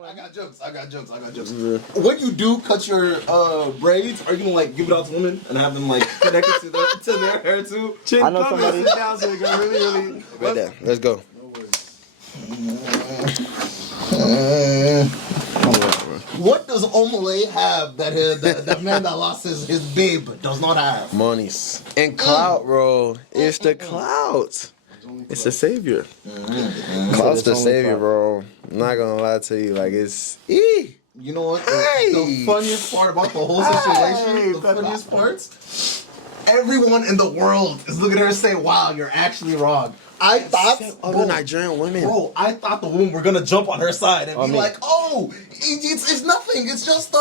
I got jokes. When you do cut your braids, are you gonna like give it out to women and have them like connected to their hair too? I know somebody. Down so you can really. Right there. Let's go. What does Omole have that the man that lost his babe does not have? Monies. And clout, bro. It's the clout. It's the savior. Clout's the savior, bro. I'm not gonna lie to you. Like, it's... You know what? The funniest part about the whole situation, the funniest parts, everyone in the world is looking at her and saying, wow, you're actually wrong. I thought other Nigerian women. Bro, I thought the women were gonna jump on her side and be like, "Oh, it's nothing. It's just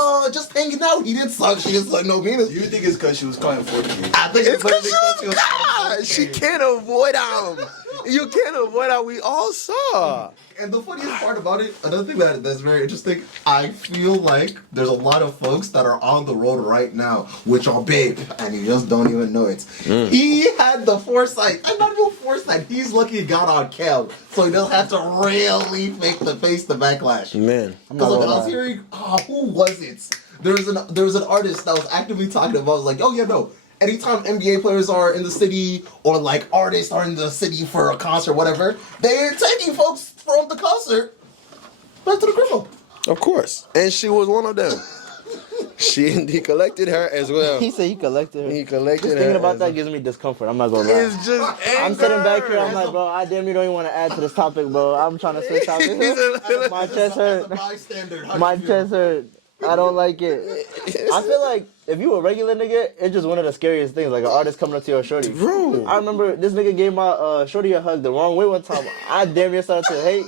hanging out. He didn't suck. She didn't suck no penis." You think it's because she was calling 14? I think It's because she was God. She can't avoid him. You can't avoid him. We all saw. And the funniest part about it, another thing that's very interesting, I feel like there's a lot of folks that are on the road right now, which are big, and you just don't even know it. He had the foresight, and not even foresight, he's lucky he got on cam, so he doesn't have to really face the backlash. Man. Because I was hearing, who was it? There was an artist that was actively talking about, was like, oh yeah, no. Anytime NBA players are in the city or like artists are in the city for a concert, whatever, they're taking folks from the concert back to the crib. Of course. And she was one of them. He collected her as well. He said he collected her. He collected just her. thinking about that gives me discomfort. I'm not gonna lie. It's just anger. I'm sitting back here. I'm like, bro, I damn near don't even want to add to this topic, bro. I'm trying to switch topics. My chest hurt. My chest hurt. I don't like it. I feel like if you a regular nigga, it's just one of the scariest things. Like an artist coming up to your shorty. Bro. I remember this nigga gave my shorty a hug the wrong way one time. I damn near started to hate.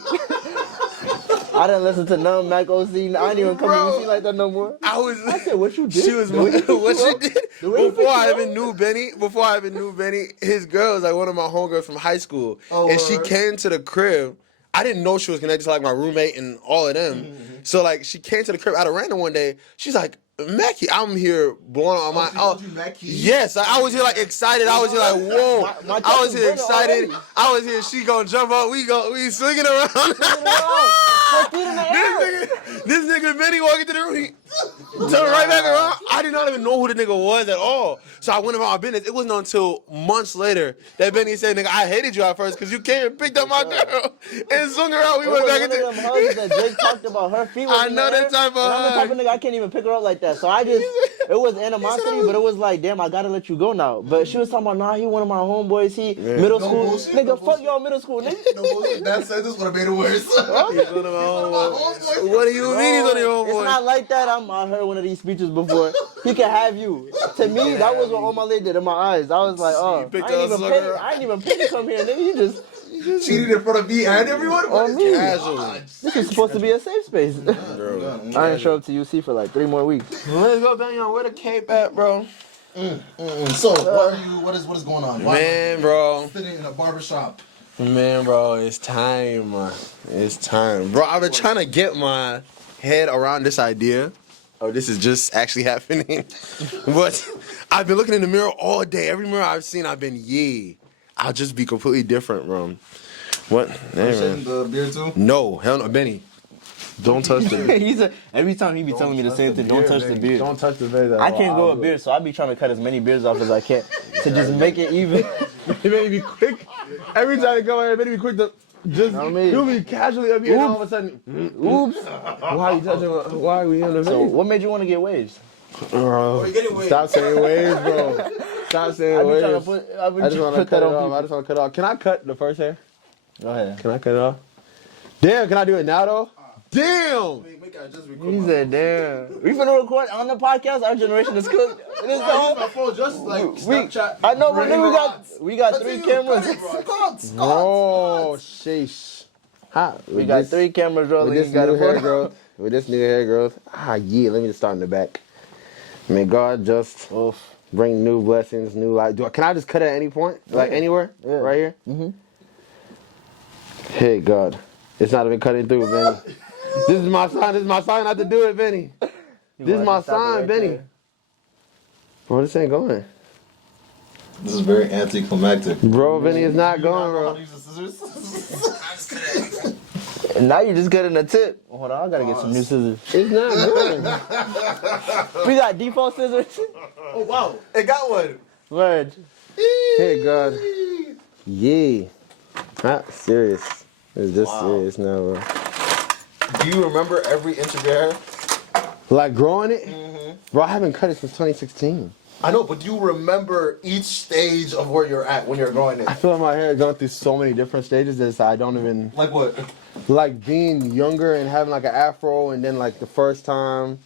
I didn't listen to none Mac OC. I didn't even come to see like that no more. I said, what you did? She was what she did. Before I even knew Benny, his girl was like one of my homegirls from high school. And she came to the crib. I didn't know she was connected to like my roommate and all of them. So like she came to the crib out of random one day. She's like, Mackie, I'm here blowing on my. Yes, I was here like excited. I was here like, whoa. I was here excited. I was here. She gonna jump up. We swinging around. This nigga Benny walking to the room. He turned right back around. I did not even know who the nigga was at all. So I went about my business. It wasn't until months later that Benny said, "Nigga, I hated you at first because you came and picked up my girl and swung her out. We went back into." Them hugs that Jake talked about. Her feet was I know that type of I'm the type of nigga I can't even pick her up like that. So I just, it was animosity, but it was like, damn, I gotta let you go now. But she was talking about, nah, he one of my homeboys. He middle school, nigga, fuck y'all middle school, nigga. That sentence would have made it worse. He's one of my homeboys. What do you mean he's one of your homeboys? It's not like that. I heard one of these speeches before. He can have you. To me, that was what Omale did in my eyes. I was like, oh, I ain't even pay to come here, nigga. You just cheated in front of me and everyone? On me. This is supposed to be a safe space. I didn't show up to UC for like 3 more weeks. Let's go down here. Where the cape at, bro? So, what is going on? Man, bro. Sitting in a barbershop. Man, bro, it's time. It's time. Bro, I've been trying to get my head around this idea. Oh, this is just actually happening. But I've been looking in the mirror all day. Every mirror I've seen, I've been, I'll just be completely different, bro. What? Hey, man. The beard too? No, hell no. Benny, don't touch the beard. Every time he be telling me the same thing, don't touch the beard. Don't touch the beard. I can't go with beard, so I be trying to cut as many beards off as I can to just make it even. You better be quick. Every time you come out here, better be quick to just, you'll be casually up here and all of a sudden, oops. Why are you touching? Why are we in the So what made you want to get waves? Stop saying waves, bro. Stop saying waves. I just want to cut it off. I just want to cut it off. Can I cut the first hair? Go ahead. Can I cut it off? Damn, can I do it now though? Damn! He said, damn. We finna record on the podcast. Our generation is cooked. It is my phone just like Snapchat. I know, but then we got 3 cameras. Oh, sheesh. We got 3 cameras rolling. With this new hair growth. Let me just start in the back. May God just bring new blessings, new life. Can I just cut at any point? Like anywhere? Yeah. Right here? Mm-hmm. Hey, God. It's not even cutting through, Benny. This is my sign. This is my sign not to do it, Benny. This is my sign, Benny. Bro, this ain't going. This is very anticlimactic. Bro, Benny is not going, bro. And now you're just getting a tip. Hold on, I gotta get some new scissors. It's not moving. We got default scissors. Oh wow, it got one. Word. Hey God. Yeah. Not serious. It's just serious now, bro. Do you remember every inch of your hair? Like growing it? Bro, I haven't cut it since 2016. I know, but do you remember each stage of where you're at when you're growing it? I feel like my hair has gone through so many different stages that I don't even... Like what? Like being younger and having like an afro and then like the first time...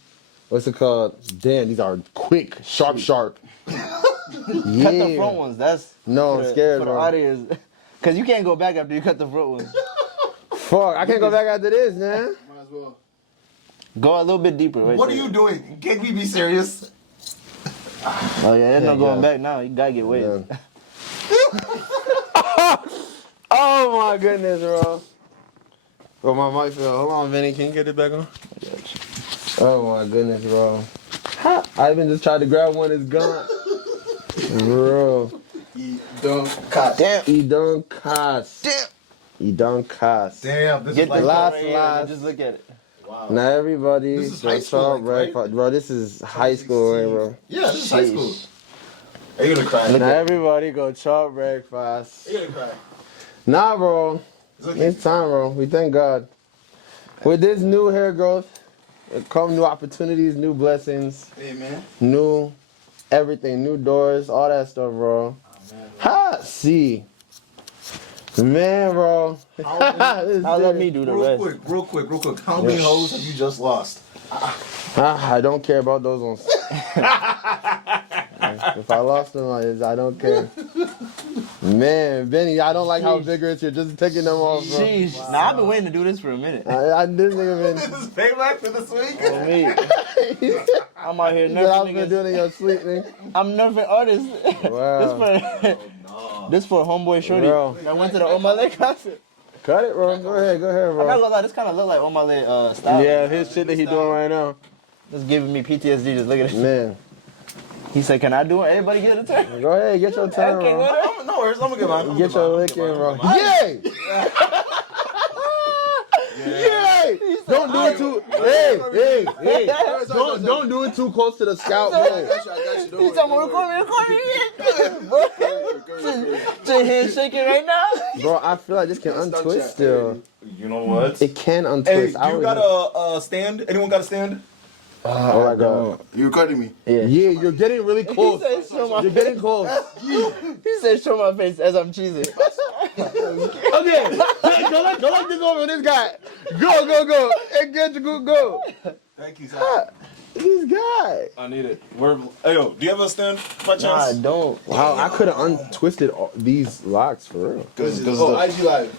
What's it called? Damn, these are quick, sharp. Cut the front ones. That's No, I'm scared, for the bro. audience. Cause you can't go back after you cut the front ones. Fuck, I can't go back after this, man. Might as well. Go a little bit deeper. Right What are there. you doing? Can we be serious? Oh yeah, there's no going back now. You gotta get waves. Yeah. Oh my goodness, bro. Bro, my mic fell. Hold on, Vinny. Can you get it back on? Oh my goodness, bro. I even just tried to grab one. It's gone. Bro. You don't cut. Damn. He don't cuss. Damn. He don't cuss. Damn, this Get is like the last- right here last- and just look at it. wow. Now everybody, This is go high school, chop like, right? breakfast. Bro, this is high school, right, bro? Yeah, this is high school. Are you gonna cry? Now everybody go chop breakfast. You're gonna cry. Nah, bro. It's okay. It's time, bro. We thank God. With this new hair growth, it come new opportunities, new blessings, Hey, man. new everything, new doors, all that stuff, bro. Ha! See. Man, bro. This is Now let serious. me do the Real rest. quick. How many hoes have you just lost? I don't care about those ones. If I lost them, I don't care. Man, Benny, I don't like how vigorous you're just taking them off, bro. Sheesh. Nah, I've been waiting to do this for a minute. I didn't even. This is payback for this week. For me. I'm out here You said I was nerfing been niggas. doing it in your sleep, nigga. I'm nerfing artists. Wow. This for homeboy shorty. Bro. I went to the Omale concert. Cut it, bro. Go ahead, I'm not bro. gonna lie, this kind of look like Omale style. Yeah, his shit that he doing right now. Just giving me PTSD just looking at it. Man, He said, can I do it? Everybody get a turn. go ahead, get your turn, Okay, bro. what? No worries, I'm gonna get mine. Get your lick in, bro. Yay! Yay! Don't do it too. Hey! Don't do it too close to the scalp, I bro. got you. Don't He's worry, talking don't about worry. recording. Your hand shaking right now. Bro, I feel like this can untwist still. You know what? It can Hey, untwist. do you got a stand? Anyone got a stand? Oh my god. You recording me? Yeah, you're getting really He close. said, show my You're face. getting close. He said, show my face as I'm cheesing. Okay, go like this over this guy. Go. And get you go. Thank you, sir. This guy. I need it. Hey, yo, do you have a stand by Nah, I chance? don't. Wow, I could have untwisted these locks for real. Oh, IG Live.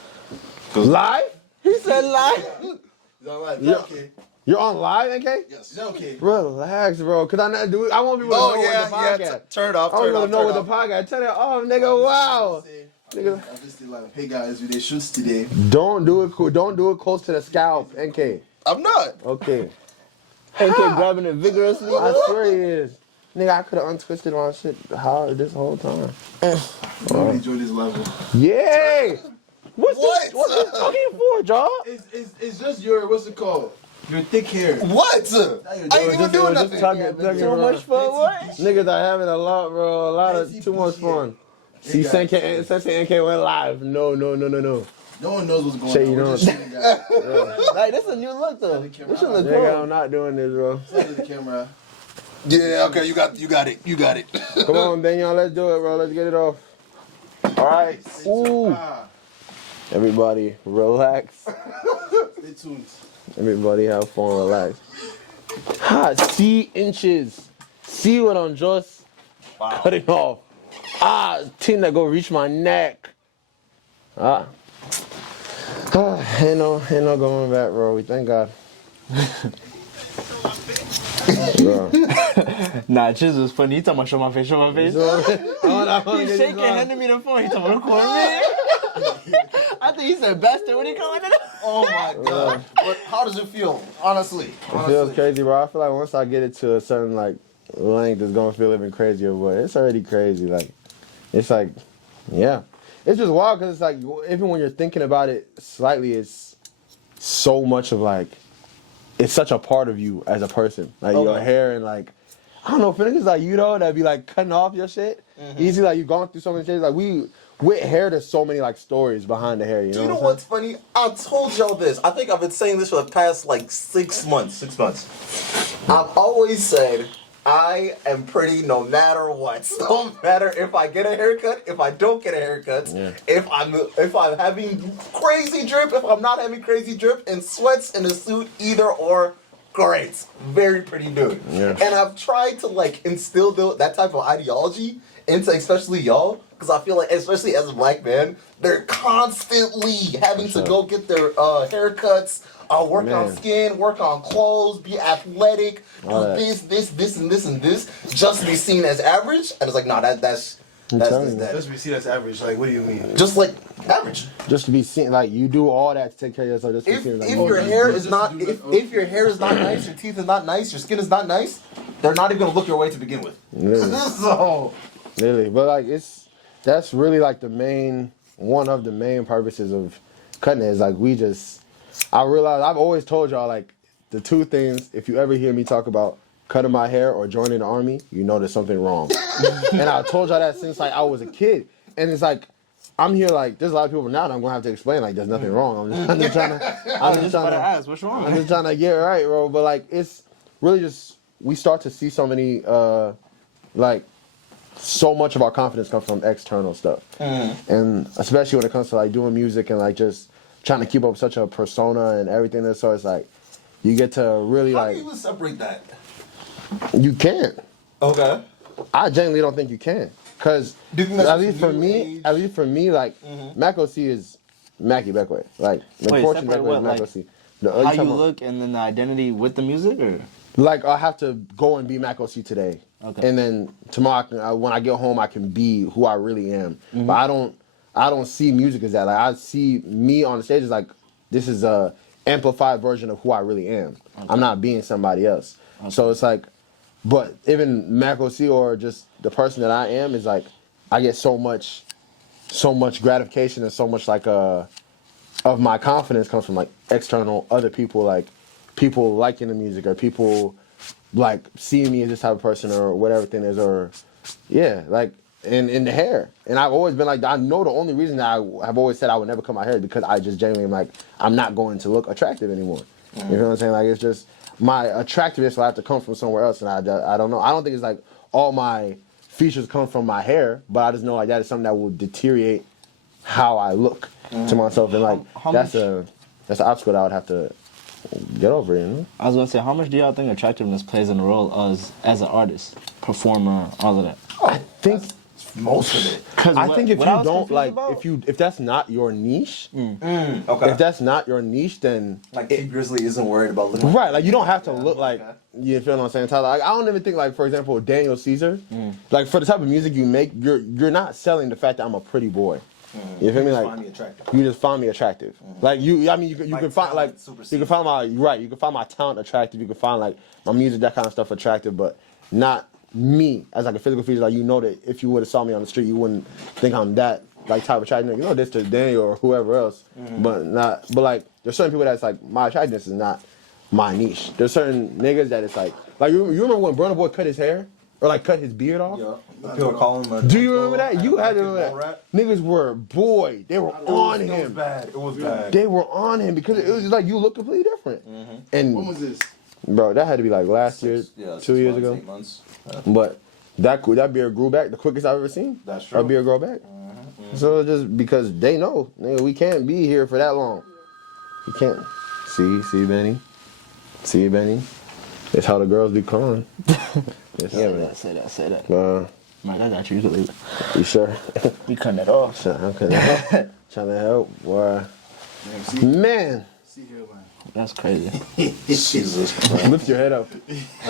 Live? He said lie. Is that live? Yeah. Okay. You're on live, NK? Yes. Is that okay? Relax, bro. Cause I want people to know with the podcast. Turn it off. I want people to know with the podcast. Turn it off, nigga. Wow. Nigga. Obviously, live. Hey guys, we did shoots today. Don't do it cool. Don't do it close to the scalp, NK. I'm not. Okay. AK grabbing it vigorously. I swear he is. Nigga, I could have untwisted my shit hard this whole time. Really enjoy this level. Yay! What's this talking for, Jaw? It's just your, what's it called? Your thick hair. What? I ain't even doing nothing. So much fun, what? Niggas are having a lot, bro. A lot of too much fun. See, Sensei NK went live. No. No one knows what's going Shit, on. you We're know. just shooting, guys. Like, this is a new look, though. This should look Nigga, cool. I'm not doing this, bro. Send it to the camera. Yeah, okay, you got it. Come on, Daniel, let's do it, bro. Let's get it off. All right. Ooh. Everybody, relax. Stay tuned. Everybody have fun, relax. See inches. See what I'm just cutting off. Thing that go reach my neck. Ain't no going back, bro. We thank God. Bro. Nah, Chiz was funny. He talking about show my face. He's shaking, handing me the phone. He talking about record me. I think he said bastard when he coming in. Oh my god. But how does it feel? Honestly. It feels crazy, bro. I feel like once I get it to a certain like length, it's gonna feel even crazier. But it's already crazy. Like, it's like, yeah, it's just wild because it's like even when you're thinking about it slightly, it's so much of like, it's such a part of you as a person. Like your hair and like, I don't know, for niggas like you know that be like cutting off your shit. Easy, like you going through so many shit. Like with hair, there's so many like stories behind the hair. You know. Do you know what's funny? I told y'all this. I think I've been saying this for the past like 6 months. 6 months. I've always said I am pretty no matter what. No matter if I get a haircut, if I don't get a haircut, if I'm having crazy drip, if I'm not having crazy drip, in sweats, in a suit, either or, great. Very pretty dude. Yeah. And I've tried to like instill that type of ideology into especially y'all, because I feel like, especially as a black man, they're constantly having to go get their haircuts, work on skin, work on clothes, be athletic, do this, and this, just to be seen as average. And it's like, nah, that's that. Just to be seen as average. Like, what do you mean? Just like average. Just to be seen, like you do all that to take care of yourself. Just to be seen, like, if your hair is not, if your hair is not nice, your teeth is not nice, your skin is not nice, they're not even gonna look your way to begin with. Really? So. Really, but like that's really like one of the main purposes of cutting it is like I realize I've always told y'all like the two things, if you ever hear me talk about cutting my hair or joining the army, you know there's something wrong. And I told y'all that since like I was a kid. And it's like I'm here like there's a lot of people now that I'm gonna have to explain like there's nothing wrong. I'm just trying to ask what's wrong. I'm just trying to get it right, bro. But like it's really just we start to see so many like so much of our confidence comes from external stuff. And especially when it comes to like doing music and like just trying to keep up such a persona and everything. So it's like you get to really How like. do you even separate that? You can't. Okay. I genuinely don't think you can, cause at least for me, like Mac OC is Mackie Beckway. Like separate Beckway what, is Mac like, OC. How you look and then the identity with the music, or like I have to go and be Mac OC today, and then tomorrow when I get home I can be who I really am. But I don't see music as that. Like I see me on the stage as like this is a amplified version of who I really am. I'm not being somebody else. So it's like, but even Mac OC or just the person that I am is like, I get so much gratification and so much like of my confidence comes from like external other people, like people liking the music or people like seeing me as this type of person or whatever thing is, or like in the hair. And I've always been like, I know the only reason that I have always said I would never cut my hair is because I just genuinely am like, I'm not going to look attractive anymore. You know what I'm saying? Like it's just my attractiveness will have to come from somewhere else, and I don't know. I don't think it's like all my features come from my hair, but I just know like that is something that will deteriorate how I look to myself, and like that's an obstacle that I would have to get over. You know. I was gonna say, how much do y'all think attractiveness plays in the role as an artist, performer, all of that? I think most of it. I think if you don't like, if that's not your niche, Okay. if that's not your niche, then Like T Grizzly isn't worried about looking right. Like you don't have to look like you feel what I'm saying, Tyler. Like, I don't even think like, for example, Daniel Caesar. Like for the type of music you make, you're not selling the fact that I'm a pretty boy. You feel me? Like find me attractive. you just find me attractive. Like you can find like you can find my you can find my talent attractive. You can find like my music, that kind of stuff attractive, but not me as like a physical feature. Like you know that if you would have saw me on the street, you wouldn't think I'm that like type of attractive. You know, this to Daniel or whoever else, but like there's certain people that's like my attractiveness is not my niche. There's certain niggas that it's like you remember when Burna Boy cut his hair or like cut his beard off? Yeah. People call him. Do you remember that? You had to remember that. Niggas were they were on him. It was bad. It was bad. They were on him because it was like you look completely different. And When was this? bro, that had to be like last year, 2 years ago. 8 months. But that beard grew back the quickest I've ever seen. That's true. A beard grow back. So just because they know, nigga, we can't be here for that long. We can't. See, Benny. It's how the girls be calling. Say that. Man, I got you. You can leave it. You sure? You cutting that off. Sure, I'm trying to help, boy. Man. See here, man. That's crazy. Jesus Christ. Lift your head up.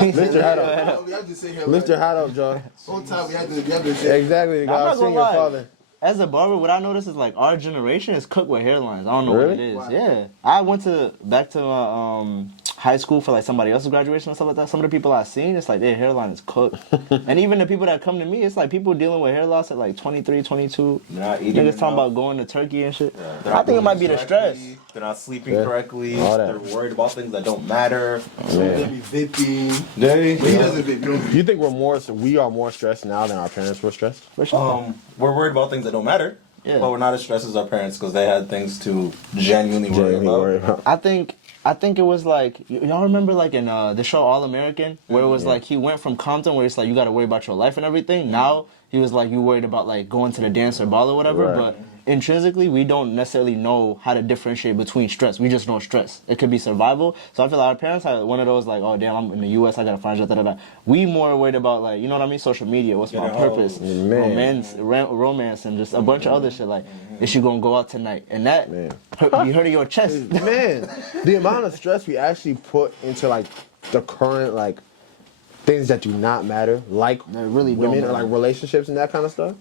Lift your head up. We have to sit here. Lift your head up, Joe. Whole time we have to say. Exactly. I'm not I've seen gonna your lie. father. As a barber, what I notice is like our generation is cooked with hairlines. I don't know Really? what it is. Wow. Yeah, I went back to my high school for like somebody else's graduation and stuff like that, some of the people I've seen, it's like their hairline is cooked. And even the people that come to me, it's like people dealing with hair loss at like 23, 22. They're not eating Niggas talking enough. about going to Turkey and shit. They're I not think it doing might be the stress. correctly. They're not sleeping Yeah. correctly. All that. They're worried about things that don't matter. They be vaping. They, But he doesn't vape. You know? You think we are more stressed now than our parents were stressed? For sure. we're worried about things that don't matter. Yeah. But we're not as stressed as our parents because they had things to genuinely worry Jamie about. worried about. I think it was like y'all remember like in the show All American where it was like he went from Compton where it's like you got to worry about your life and everything. Now he was like you worried about like going to the dance or ball or whatever. Right. But intrinsically we don't necessarily know how to differentiate between stress. We just know stress. It could be survival. So I feel like our parents had one of those like, oh damn, I'm in the U.S. I gotta find out. Da, da, da. We more worried about like, you know what I mean, social media. What's my Yeah, purpose? man. Romance and just a bunch of other shit like, is she gonna go out tonight? And that Man. you hurting your chest. Man, the amount of stress we actually put into like the current like things that do not matter, like That really don't women or matter. like relationships and that kind of stuff,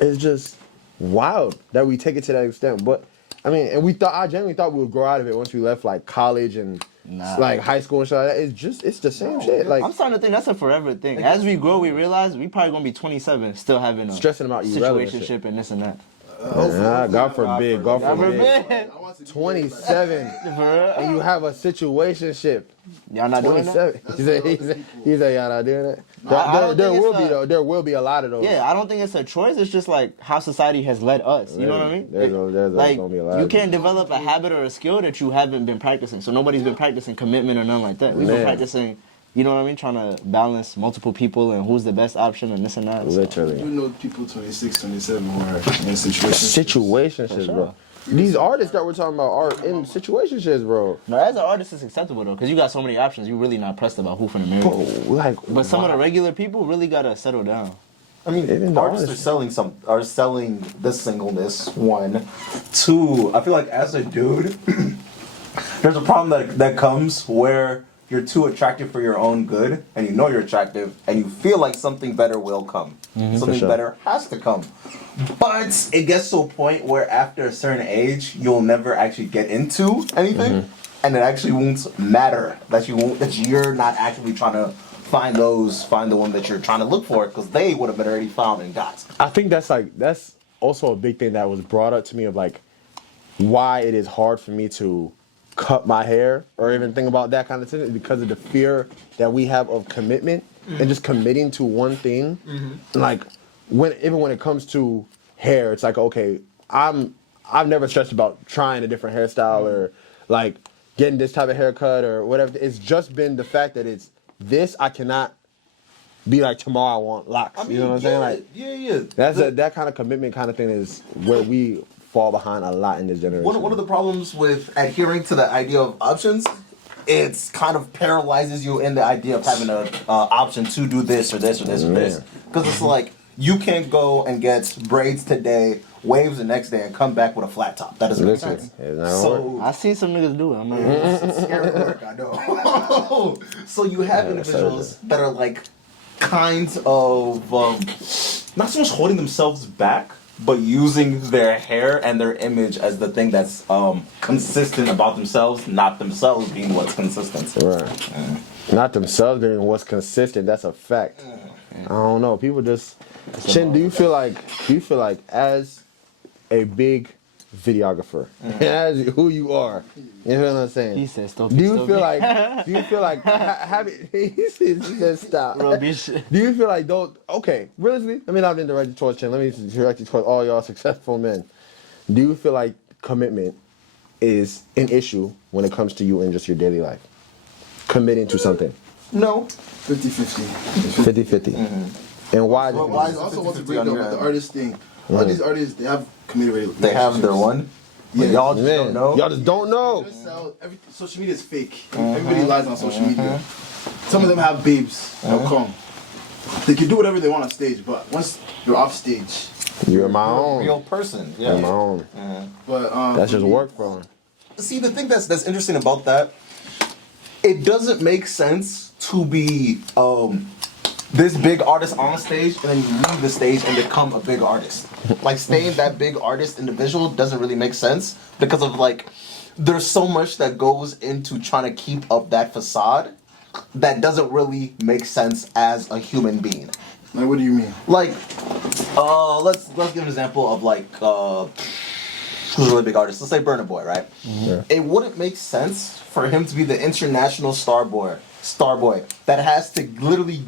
is just wild that we take it to that extent. But I mean, and I genuinely thought we would grow out of it once we left like college and Nah. like high school and shit like that. It's the same shit. Like I'm starting to think that's a forever thing. As we grow, we realize we probably gonna be 27, still having a Stressing about irrelevant situationship and this and that. God forbid, God God forbid. forbid. I want to be 27 and you have a situationship. Y'all not doing that? 27. He said y'all not doing that. I don't There think will it's be a- though. There will be a lot of those. Yeah, I don't think it's a choice. It's just like how society has led us. You know what I mean? There's Like gonna be a lot. you of can't develop a habit or a skill that you haven't been practicing. So nobody's been practicing commitment or nothing like that. We've been Man. practicing. You know what I mean? Trying to balance multiple people and who's the best option and this and that. So, Literally. You know people 26, 27 who are in situations. Situationships, bro. These artists that we're talking about are in situationships, bro. no, as an artist, it's acceptable though, because you got so many options. You're really not pressed about who finna marry. Bro, like, But some of the regular people really gotta settle down. I mean, Even the artists are selling the singleness. 1, 2. I feel like as a dude, there's a problem that comes where you're too attractive for your own good, and you know you're attractive, and you feel like something better will come. Something sure. better has to come. But it gets to a point where after a certain age, you'll never actually get into anything, and it actually won't matter that you're not actually trying to find the one that you're trying to look for, because they would have been already found and got. I think that's also a big thing that was brought up to me of like why it is hard for me to cut my hair or even think about that kind of thing, because of the fear that we have of commitment and just committing to one thing. And like when it comes to hair, it's like, okay, I've never stressed about trying a different hairstyle or like getting this type of haircut or whatever. It's just been the fact that it's this. I cannot be like, tomorrow I want locks. You know what I'm saying? Like Yeah. that kind of commitment kind of thing is where we fall behind a lot in this generation. One of the problems with adhering to the idea of options, it's kind of paralyzes you in the idea of having an option to do this or this or this or this. Because it's like, you can't go and get braids today, waves the next day, and come back with a flat top. That doesn't make Literally, sense. it's not gonna work. I seen some niggas do it. I'm not It's scary work, I know. So you have individuals that are like kind of not so much holding themselves back, but using their hair and their image as the thing that's consistent about themselves, not themselves being what's consistent. Right. Not themselves being what's consistent. That's a fact. I don't know. People just. Shin, do you feel like as a big videographer, as who you are, you know what I'm saying? He said, "Stop." Do you feel like having? He said, "Stop." Bro, bitch. Do you feel like those? Okay, realistically, let me not direct you towards Chin. Let me direct you towards all y'all successful men. Do you feel like commitment is an issue when it comes to you in just your daily life? Committing to something. No. 50-50. 50-50. And why? Well, why I is it also want to 50-50 break on down your with the end? artist thing. All these artists, they have committed relationships. They have their one. But y'all just Man, don't know. y'all just don't know. Social media is fake. Everybody lies on social media. Some of them have babes that'll come. They can do whatever they want on stage, but once you're off stage, You're my You're a own. real person. You're my own. but That's just work for him. See, the thing that's interesting about that, it doesn't make sense to be this big artist on stage and then you leave the stage and become a big artist. Like staying that big artist individual doesn't really make sense because of like there's so much that goes into trying to keep up that facade that doesn't really make sense as a human being. Like, what do you mean? Like, let's give an example of like who's a really big artist. Let's say Burna Boy, right? Yeah. It wouldn't make sense for him to be the international star boy that has to literally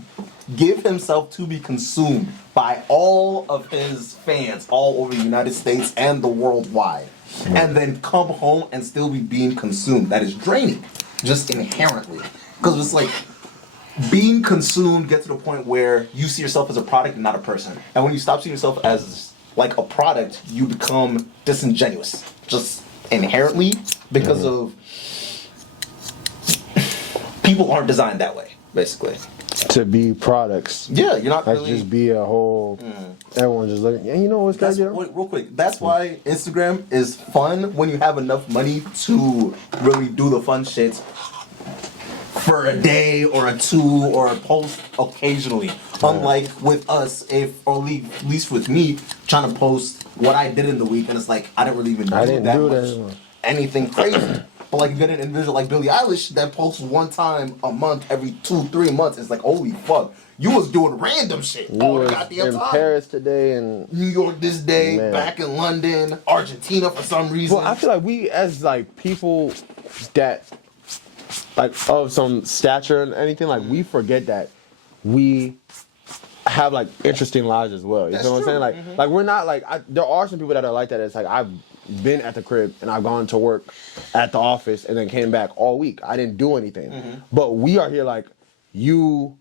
give himself to be consumed by all of his fans all over the United States and the worldwide, and then come home and still be being consumed. That is draining, just inherently, because it's like being consumed gets to the point where you see yourself as a product and not a person, and when you stop seeing yourself as like a product, you become disingenuous, just inherently, because of people aren't designed that way, basically. To be products. Yeah, you're not Like really. just be a whole. Everyone just looking. And you know what's That's, crazy? wait, real quick. That's why Instagram is fun when you have enough money to really do the fun shit for a day or a two or a post occasionally. Unlike with us, at least with me, trying to post what I did in the week, and it's like I didn't really even I do didn't that do much, that. anything crazy. But like you get an individual like Billie Eilish that posts one time a month, every 2-3 months. It's like, holy fuck, you was doing random shit You all the was goddamn in time. Paris today and. New York this day, Man. back in London, Argentina for some reason. Well, I feel like we as like people that like of some stature and anything, like we forget that we have like interesting lives as well. You That's know what I'm saying? true. Like we're not like there are some people that are like that. It's like I've been at the crib and I've gone to work at the office and then came back all week. I didn't do anything. But we are here like you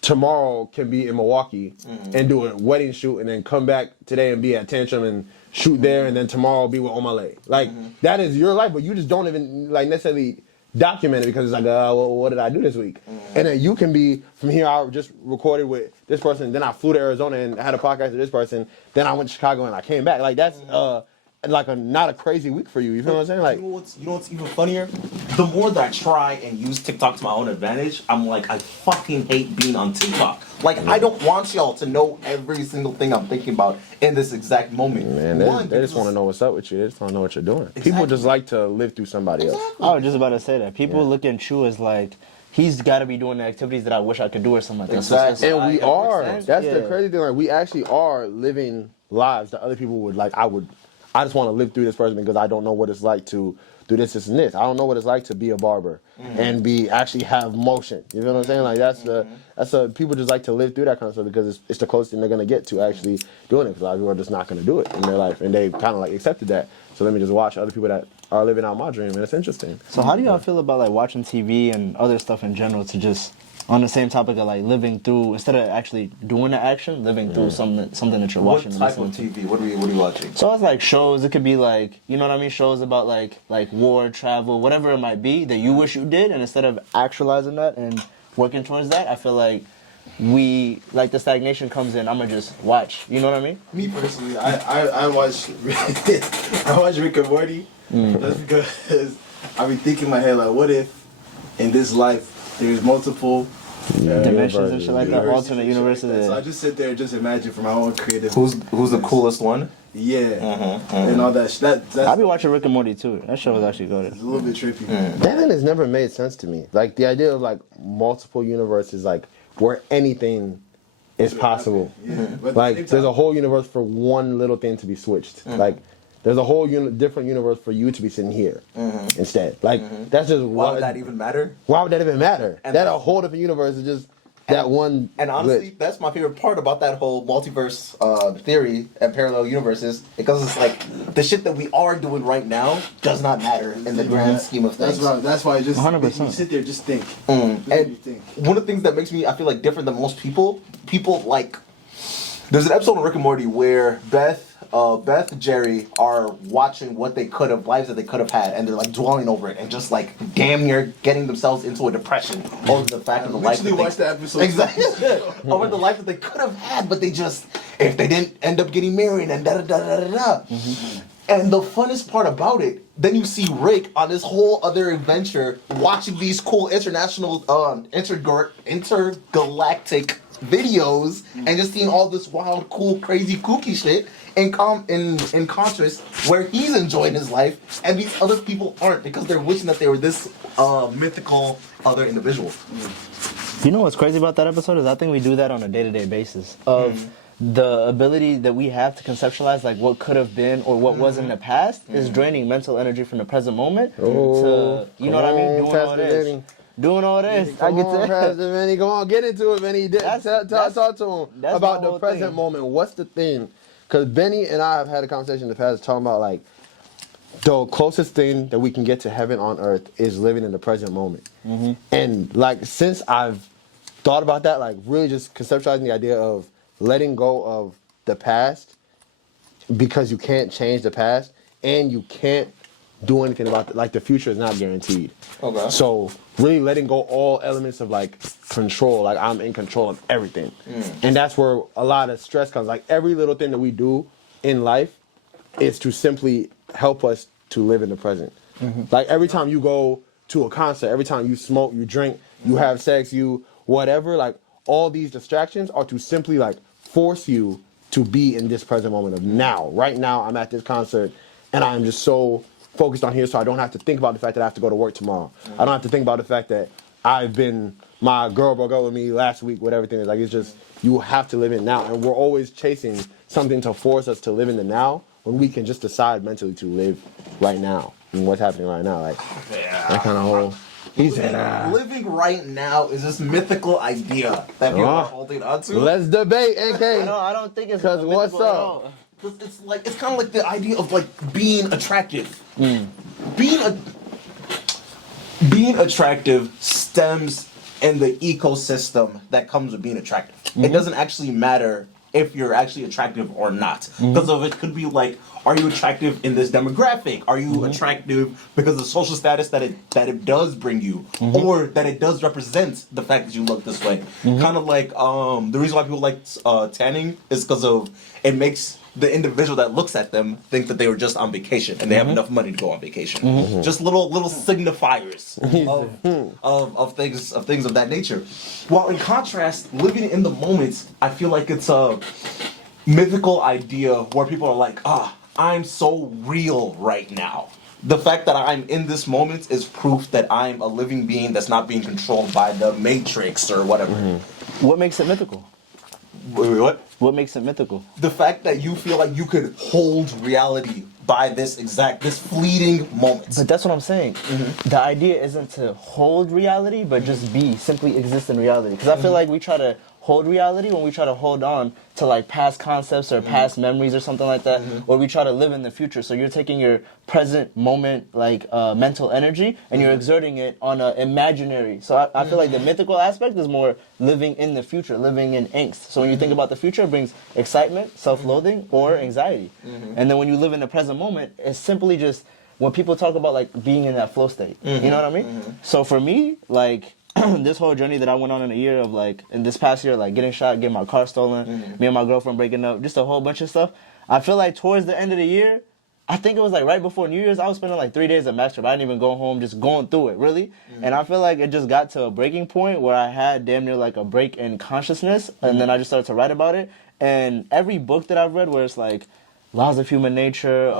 tomorrow can be in Milwaukee and do a wedding shoot and then come back today and be at Tantrum and shoot there and then tomorrow be with Omale. Like that is your life, but you just don't even like necessarily document it because it's like, well, what did I do this week? And then you can be from here. I just recorded with this person, then I flew to Arizona and had a podcast with this person. Then I went to Chicago and I came back. Like that's like not a crazy week for you. You feel what I'm saying? Like you know what's even funnier? The more that I try and use TikTok to my own advantage, I'm like, I fucking hate being on TikTok. Like, I don't want y'all to know every single thing I'm thinking about in this exact moment. man, they just want to know what's up with you. They just want to know what you're doing. People Exactly. just like to live through somebody else. I was just about to say that. People look at you as like, he's got to be doing the activities that I wish I could do or something like that. Exactly. And we are. 100%. That's the Yeah. crazy thing. Like we actually are living lives that other people would like. I just want to live through this person because I don't know what it's like to do this and this. I don't know what it's like to be a barber and actually have motion. You know what I'm saying? Like that's people just like to live through that kind of stuff because it's the closest thing they're gonna get to actually doing it. Because a lot of people are just not gonna do it in their life, and they kind of like accepted that. So let me just watch other people that are living out my dream, and it's interesting. So how do y'all feel about like watching TV and other stuff in general to just on the same topic of like living through instead of actually doing the action, living through something that you're What watching? and type of listening to? TV? What are you watching? So it's like shows. It could be like, you know what I mean, shows about like war, travel, whatever it might be that you wish you did, and instead of actualizing that and working towards that, I feel like we like the stagnation comes in. I'ma just watch. You know what I mean? Me personally, I watch I watch Rick and Morty just because I be thinking in my head like, what if in this life there's multiple Dimensions and shit like that, universes alternate and shit like universes. that. So I just sit there and just imagine for my own creative. Who's the coolest one? Yeah, and all that. That's I be watching Rick and Morty too. That show was actually good. it's a little bit trippy. That thing has never made sense to me. Like the idea of like multiple universes, like where anything is possible. Yeah, but at the Like same there's a time- whole universe for one little thing to be switched. Like there's a whole different universe for you to be sitting here instead. Like that's just Why would that even matter? Why would that even matter? And- That a whole different universe is just that one. And honestly, glitch. that's my favorite part about that whole multiverse theory and parallel universes, because it's like the shit that we are doing right now does not matter in the grand scheme of things. That's why I just 100%. you sit there, just think. And You think. one of the things that makes me, I feel like, different than most people like, there's an episode of Rick and Morty where Beth and Jerry are watching what they could have, lives that they could have had, and they're like dwelling over it and just like damn near getting themselves into a depression over the fact of the life. Literally watched the episode. Exactly. Over the life that they could have had, but they just, if they didn't end up getting married and da da da da da da. And the funnest part about it, then you see Rick on this whole other adventure watching these cool international, intergalactic videos and just seeing all this wild, cool, crazy, kooky shit in contrast where he's enjoying his life and these other people aren't because they're wishing that they were this mythical other individual. You know what's crazy about that episode is I think we do that on a day-to-day basis of the ability that we have to conceptualize like what could have been or what was in the past is draining mental energy from the present moment to, you know what I mean, doing all this. I get to Pastor Manny, go on, get into it, Benny. Talk to him about the present moment. What's the thing? Because Benny and I have had a conversation in the past talking about like the closest thing that we can get to heaven on earth is living in the present moment. And like since I've thought about that, like really just conceptualizing the idea of letting go of the past because you can't change the past and you can't do anything about it. Like the future is not guaranteed. Okay. So really letting go all elements of like control. Like I'm in control of everything. And that's where a lot of stress comes. Like every little thing that we do in life is to simply help us to live in the present. Like every time you go to a concert, every time you smoke, you drink, you have sex, you whatever, like all these distractions are to simply like force you to be in this present moment of now. Right now, I'm at this concert and I'm just so focused on here so I don't have to think about the fact that I have to go to work tomorrow. I don't have to think about the fact that my girl broke up with me last week, whatever everything is. Like it's just, you have to live in now. And we're always chasing something to force us to live in the now when we can just decide mentally to live right now and what's happening right now. Like that kind of whole... Living right now is this mythical idea that people are holding on to. Let's debate, NK. I don't think it's because what's up? It's kind of like the idea of like being attractive. Being attractive stems in the ecosystem that comes with being attractive. It doesn't actually matter if you're actually attractive or not, because of it could be like, are you attractive in this demographic? Are you attractive because of the social status that it does bring you, or that it does represent the fact that you look this way? Kind of like the reason why people like tanning is because of it makes the individual that looks at them think that they were just on vacation and they have enough money to go on vacation. Just little signifiers of things of that nature. While in contrast, living in the moment, I feel like it's a mythical idea where people are like, I'm so real right now. The fact that I'm in this moment is proof that I'm a living being that's not being controlled by the Matrix or whatever. What makes it mythical? Wait, what? What makes it mythical? The fact that you feel like you could hold reality by this fleeting moment. But that's what I'm saying. The idea isn't to hold reality, but just simply exist in reality. Because I feel like we try to hold reality when we try to hold on to like past concepts or past memories or something like that, or we try to live in the future. So you're taking your present moment like mental energy and you're exerting it on an imaginary. So I feel like the mythical aspect is more living in the future, living in angst. So when you think about the future, it brings excitement, self-loathing, or anxiety. And then when you live in the present moment, it's simply just when people talk about like being in that flow state. You know what I mean? So for me, like this whole journey that I went on in a year of like, in this past year, like getting shot, getting my car stolen, me and my girlfriend breaking up, just a whole bunch of stuff. I feel like towards the end of the year, I think it was like right before New Year's, I was spending like 3 days at Master. I didn't even go home, just going through it, really. And I feel like it just got to a breaking point where I had damn near like a break in consciousness. And then I just started to write about it. And every book that I've read where it's like Laws of Human Nature,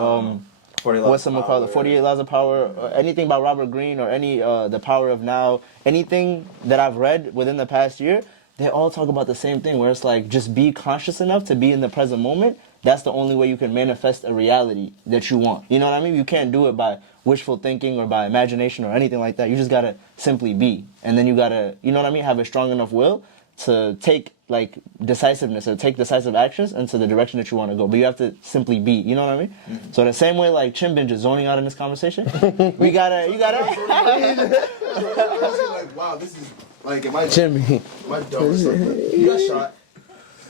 what's someone called the 48 Laws of Power, or anything by Robert Greene, or any The Power of Now, anything that I've read within the past year, they all talk about the same thing, where it's like just be conscious enough to be in the present moment. That's the only way you can manifest a reality that you want. You know what I mean? You can't do it by wishful thinking or by imagination or anything like that. You just gotta simply be, and then you gotta, you know what I mean, have a strong enough will to take like decisiveness or take decisive actions into the direction that you want to go. But you have to simply be, you know what I mean? So the same way like Chimbin just zoning out in this conversation, you gotta like, wow, this is like, am I Jimmy. dumb? You got shot.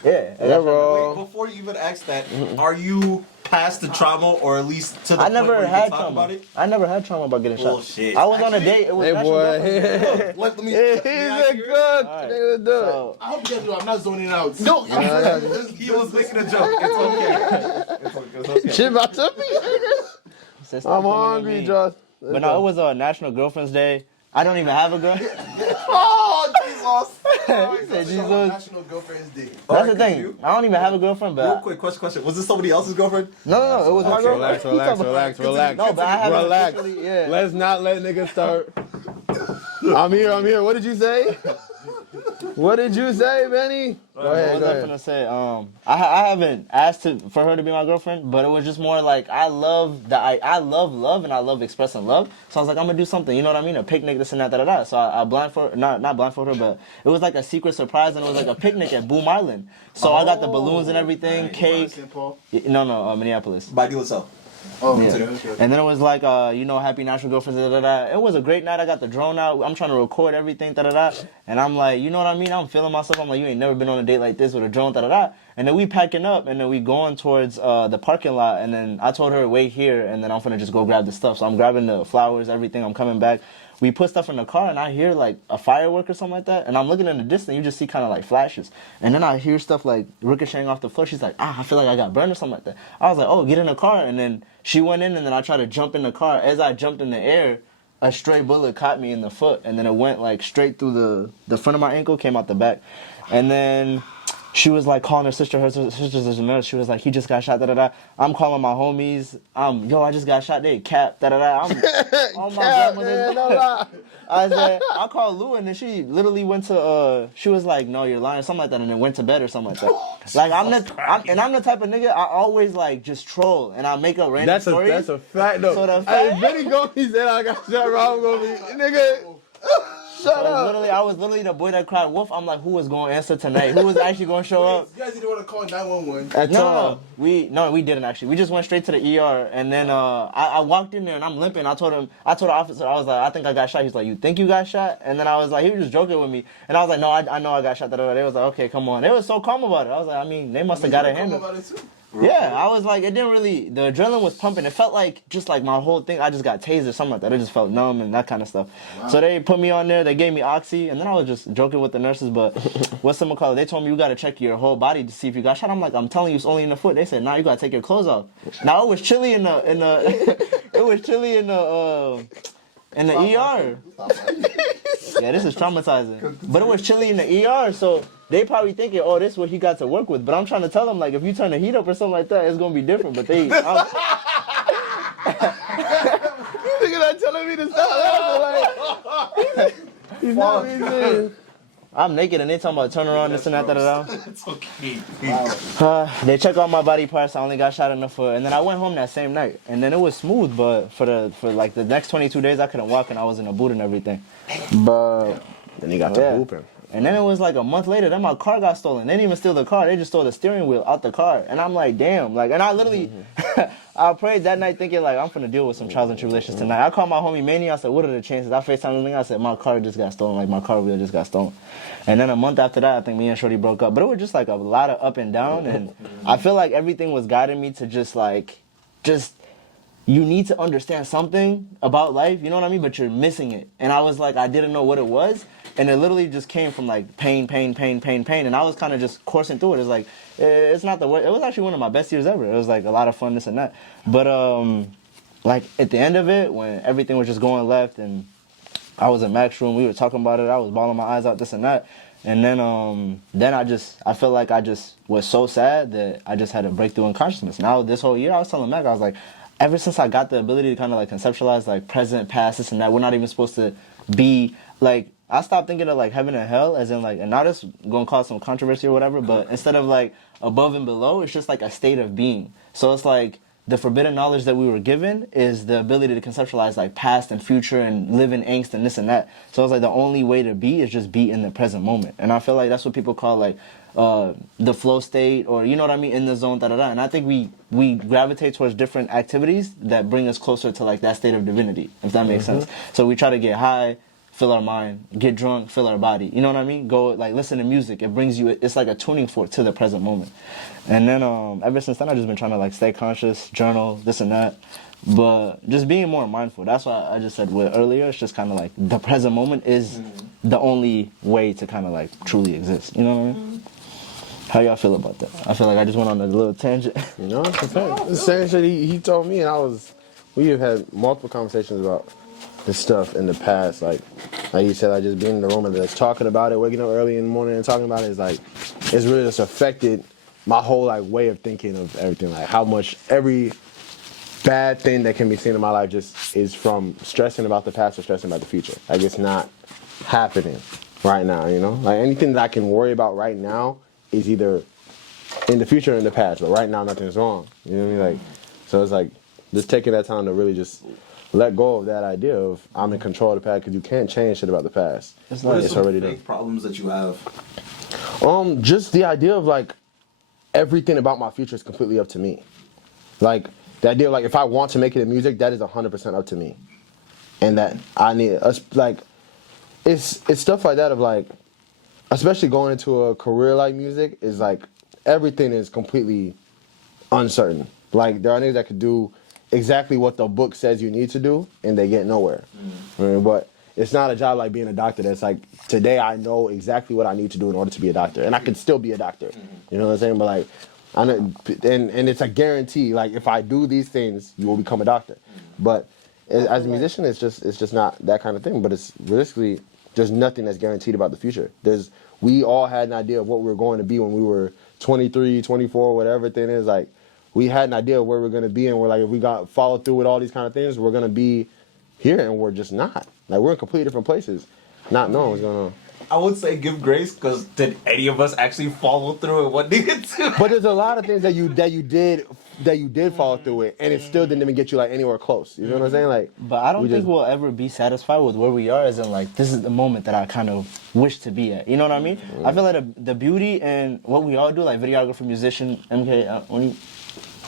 Yeah, bro. Wait, before you even ask that, are you past the trauma, or at least to the point where you can talk about it? I never had trauma about getting shot. Bullshit. I was on a date. It was Let me. He's a good nigga. Do it. I hope you guys know I'm not zoning out. No, he was making a joke. It's okay. It's okay. Shit about to be. I'm hungry, Josh. But no, it was National Girlfriend's Day. I don't even have a girl. Oh, Jesus. He said Jesus. National Girlfriend's Day. That's the thing. I don't even have a girlfriend, Real but quick, question. Was this somebody else's girlfriend? no, it was my girlfriend. Relax. No, but I haven't Relax. officially, yeah. Let's not let niggas start. I'm here. What did you say? What did you say, Benny? Go What ahead. was I gonna say? I haven't asked for her to be my girlfriend, but it was just more like I love love and I love expressing love. So I was like, I'm gonna do something, you know what I mean? A picnic, this and that, da. So I not blindfold her, but it was like a secret surprise, and it was like a picnic at Boom Island. So I got the balloons and everything, cake. St. Paul. No, Minneapolis. By De La Salle. Oh, Yeah. okay. And then it was like, Happy National Girlfriends, da. It was a great night. I got the drone out. I'm trying to record everything, da. And I'm like, you know what I mean? I'm feeling myself. I'm like, you ain't never been on a date like this with a drone, da. And then we packing up, and then we going towards the parking lot. And then I told her, wait here, and then I'm finna just go grab the stuff. So I'm grabbing the flowers, everything. I'm coming back. We put stuff in the car, and I hear like a firework or something like that. And I'm looking in the distance, you just see kind of like flashes. And then I hear stuff like ricocheting off the floor. She's like, I feel like I got burned or something like that. I was like, oh, get in the car. And then she went in, and then I tried to jump in the car. As I jumped in the air, a stray bullet caught me in the foot, and then it went like straight through the front of my ankle, came out the back. And then she was like calling her sister's a nurse. She was like, he just got shot, da. I'm calling my homies. I just got shot. They cap, da. I'm on my grandmother's. I said, I called Lou, and then she literally went to, she was like, no, you're lying, something like that, and then went to bed or something like that. Like, I'm the type of nigga, I always, like, just troll, and I make up random stories. That's a fact, though. So the Hey, fact- Benny Gomi said I got shot wrong, Gomi. Nigga, shut up. I was literally the boy that cried wolf. I'm like, who was going to answer tonight? Who was actually going to show up? You guys didn't want to call 911. No, we didn't actually. We just went straight to the ER, and then I walked in there and I'm limping. I told the officer, I was like, I think I got shot. He's like, you think you got shot? And then I was like, he was just joking with me, and I was like, no, I know I got shot. They was like, okay, come on. They was so calm about it. I was like, I mean, they must have got a handle. About it too. Yeah, I was like, it didn't really. The adrenaline was pumping. It felt like just like my whole thing. I just got tased or something like that. It just felt numb and that kind of stuff. Wow. So they put me on there. They gave me oxy, and then I was just joking with the nurses. But what's some call it? They told me you got to check your whole body to see if you got shot. I'm like, I'm telling you, it's only in the foot. They said, nah, you got to take your clothes off. Now it was chilly in the it was chilly in the ER. Yeah, this is traumatizing. But it was chilly in the ER, so they probably thinking, oh, this is what he got to work with. But I'm trying to tell them, like, if you turn the heat up or something like that, it's going to be different. But they... Nigga not telling me to stop laughing, like... You know what I mean? I'm naked and they talking about turn around, this and that, da. It's okay. They check all my body parts. I only got shot in the foot. And then I went home that same night. And then it was smooth, but for like the next 22 days, I couldn't walk and I was in a boot and everything. But... Then you got to hooping. And then it was like a month later, then my car got stolen. They didn't even steal the car. They just stole the steering wheel out the car. And I'm like, damn. Like, and I literally, I prayed that night thinking, like, I'm finna deal with some trials and tribulations tonight. I called my homie Manny. I said, what are the chances? I FaceTimed him. I said, my car just got stolen. Like, my car wheel just got stolen. And then a month after that, I think me and Shorty broke up. But it was just like a lot of up and down. And I feel like everything was guiding me to just you need to understand something about life, you know what I mean? But you're missing it. And I was like, I didn't know what it was. And it literally just came from like pain. And I was kind of just coursing through it. It's like, it's not the way. It was actually one of my best years ever. It was like a lot of fun, this and that. But like at the end of it, when everything was just going left and I was in Mac's room, we were talking about it. I was bawling my eyes out, this and that. And then I felt like I just was so sad that I just had a breakthrough in consciousness. Now this whole year, I was telling Mac, I was like, ever since I got the ability to kind of like conceptualize like present, past, this and that, we're not even supposed to be like, I stopped thinking of like heaven and hell as in like, and now this gonna cause some controversy or whatever, but instead of like above and below, it's just like a state of being. So it's like the forbidden knowledge that we were given is the ability to conceptualize like past and future and live in angst and this and that. So it's like the only way to be is just be in the present moment. And I feel like that's what people call like the flow state, or you know what I mean, in the zone, da-da-da. And I think we gravitate towards different activities that bring us closer to like that state of divinity, if that makes sense. So we try to get high, fill our mind, get drunk, fill our body. You know what I mean? Go like listen to music. It brings you, it's like a tuning fork to the present moment. And then ever since then, I've just been trying to like stay conscious, journal, this and that. But just being more mindful. That's why I just said earlier, it's just kind of like the present moment is the only way to kind of like truly exist. You know what I mean? How y'all feel about that? I feel like I just went on a little tangent. You know, it's the same shit he told me, and we have had multiple conversations about this stuff in the past, like you said, like just being in the room and just talking about it, waking up early in the morning and talking about it is like, it's really just affected my whole like way of thinking of everything, like how much every bad thing that can be seen in my life just is from stressing about the past or stressing about the future. Like it's not happening right now, you know? Like anything that I can worry about right now is either in the future or in the past, but right now nothing's wrong. You know what I mean? Like, so it's like just taking that time to really just let go of that idea of I'm in control of the past, because you can't change shit about the past. What are It's some already done. big problems that you have? Just the idea of like everything about my future is completely up to me. Like the idea of like if I want to make it in music, that is 100% up to me, and that I need us like it's stuff like that of like, especially going into a career like music is like everything is completely uncertain. Like there are niggas that could do exactly what the book says you need to do and they get nowhere. I mean, but it's not a job like being a doctor that's like today I know exactly what I need to do in order to be a doctor, and I can still be a doctor. You know what I'm saying? But like I know, and it's a guarantee. Like if I do these things, you will become a doctor. But as a musician, it's just not that kind of thing. But it's realistically, there's nothing that's guaranteed about the future. We all had an idea of what we were going to be when we were 23, 24, whatever thing is. Like we had an idea of where we're going to be, and we're like, if we got follow through with all these kind of things, we're going to be here, and we're just not. Like we're in completely different places, not knowing what's going on. I would say give grace, because did any of us actually follow through with what needed to? But there's a lot of things that you did follow through with, and it still didn't even get you like anywhere close. You know what I'm saying? Like, But I don't think we'll ever be satisfied with where we are, as in like this is the moment that I kind of wish to be at. You know what I mean? I feel like the beauty in what we all do, like videographer, musician, MK, what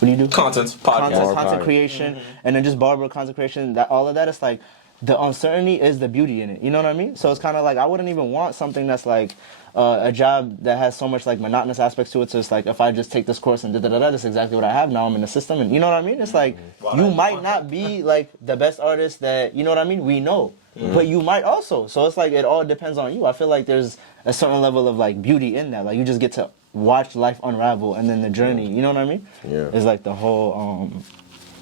do you do? Content, podcast. Content creation, and then just barber content creation. That all of that is like the uncertainty is the beauty in it. You know what I mean? So it's kind of like I wouldn't even want something that's like a job that has so much like monotonous aspects to it. So it's like if I just take this course and that's exactly what I have now. I'm in the system, and you know what I mean? It's like you might not be like the best artist that you know what I mean. We know, but you might also. So it's like it all depends on you. I feel like there's a certain level of like beauty in that. Like you just get to watch life unravel, and then the journey. You know what I mean? Yeah. It's like the whole.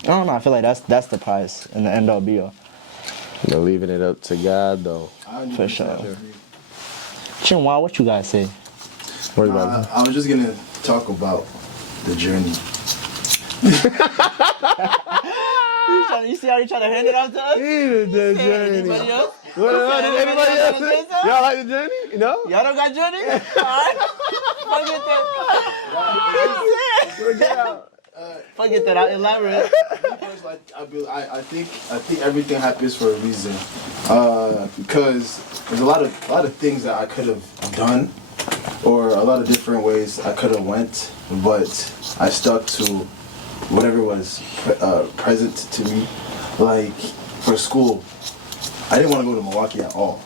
I don't know. I feel like that's the prize in the end all be all. They're leaving it up to God, though. For sure. Chinwa, what you guys say? What about I was just gonna talk about the journey. You see how you trying to hand it off to us? the journey. Anybody else? What, anybody else? Y'all like the journey? No? Y'all don't got journey? Alright. Forget that. Forget that. I'll elaborate. I think everything happens for a reason. Because there's a lot of things that I could have done, or a lot of different ways I could have went, but I stuck to whatever was present to me. Like for school, I didn't want to go to Milwaukee at all.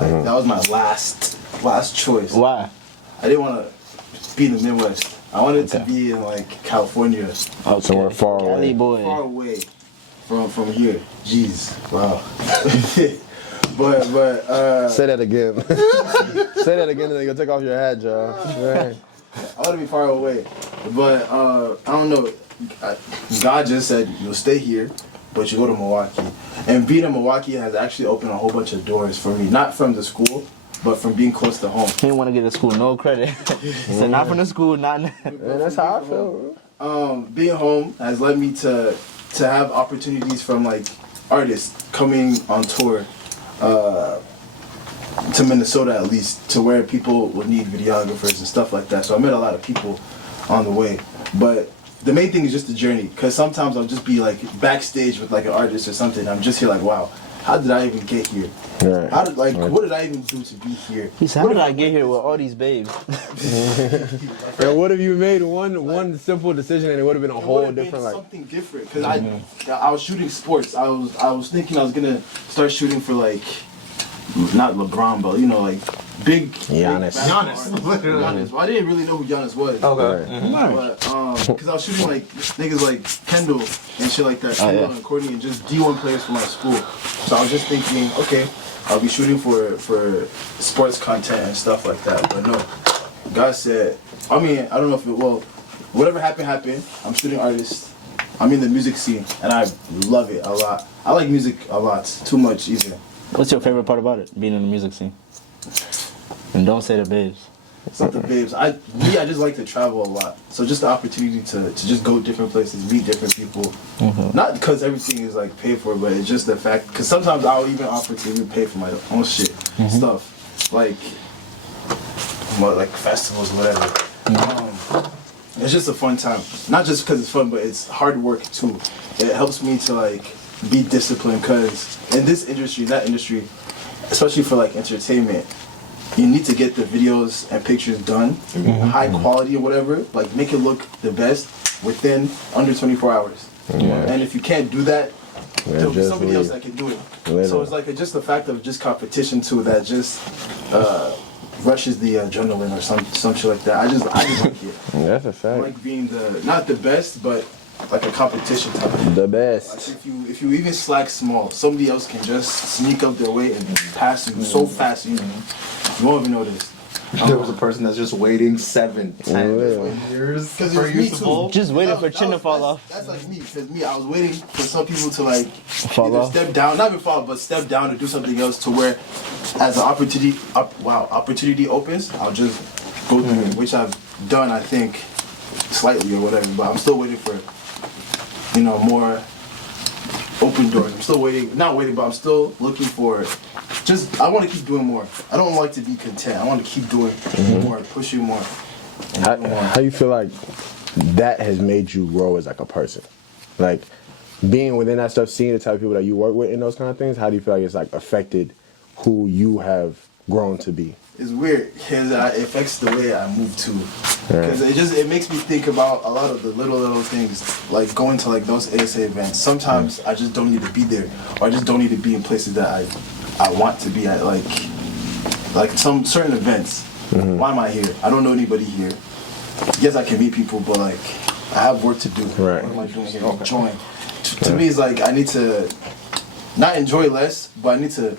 Like that was my last choice. Why? I didn't want to be in the Midwest. I wanted to be in like California. Okay. Somewhere far away. Cali boy. Far away from here. Jeez, wow. but Say that again. Say that again, and then you'll take off your hat, Joe. Right. I want to be far away, but I don't know. God just said you'll stay here, but you go to Milwaukee. And being in Milwaukee has actually opened a whole bunch of doors for me, not from the school, but from being close to home. He didn't want to get to school, no credit. He said not from the school, not. That's how I feel. Being home has led me to have opportunities from like artists coming on tour to Minnesota, at least, to where people would need videographers and stuff like that. So I met a lot of people on the way, but the main thing is just the journey, because sometimes I'll just be like backstage with like an artist or something. I'm just here like, wow, how did I even get here? Right. What did I even do to be here? He said, how did I get here with all these babes? And what if you made one simple decision and it would have been a whole different like something different, because I was shooting sports. I was thinking I was gonna start shooting for like not LeBron, but you know, like big Giannis. Giannis. Well, I didn't really know who Giannis was. Okay. But because I was shooting like niggas like Kendall and shit like that, Kendall and Courtney, and just D1 players from my school. So I was just thinking, okay, I'll be shooting for sports content and stuff like that. But no, God said, I mean, I don't know if whatever happened. I'm shooting artists. I'm in the music scene, and I love it a lot. I like music a lot, too much even. What's your favorite part about it, being in the music scene? And don't say the babes. It's not the babes. I just like to travel a lot. So just the opportunity to just go different places, meet different people. Mm-hmm. Not because everything is like paid for, but it's just the fact. Because sometimes I'll even offer to even pay for my own shit, stuff like festivals, or whatever. It's just a fun time. Not just because it's fun, but it's hard work too. It helps me to like be disciplined because in this industry, that industry, especially for like entertainment, you need to get the videos and pictures done, high quality or whatever, like make it look the best within under 24 hours. And if you can't do that, there'll be somebody else that can do it. So it's like just the fact of just competition too that just rushes the adrenaline or some shit like that. I just like it. That's a fact. I like being not the best, but like a competition type. The best. Like if you even slack small, somebody else can just sneak up their way and pass you so fast, you won't even notice. There was a person that's just waiting 7, 10 years for you to bowl. Just waiting for chin to fall off. That's like me, because I was waiting for some people to like Fall off. step down, not even fall, but step down and do something else to where, as the opportunity opens, I'll just go through it, which I've done, I think, slightly or whatever. But I'm still waiting for, more open doors. I'm still waiting, not waiting, but I'm still looking for. I want to keep doing more. I don't like to be content. I want to keep doing more, pushing more. How you feel like that has made you grow as like a person? Like being within that stuff, seeing the type of people that you work with and those kind of things, how do you feel like it's like affected who you have grown to be? It's weird because it affects the way I move too. Because it makes me think about a lot of the little things, like going to like those ASA events. Sometimes I just don't need to be there, or I just don't need to be in places that I want to be at, like some certain events. Why am I here? I don't know anybody here. Yes, I can meet people, but like I have work to do. Right. What am I doing here? Enjoying. To me, it's like I need to not enjoy less, but I need to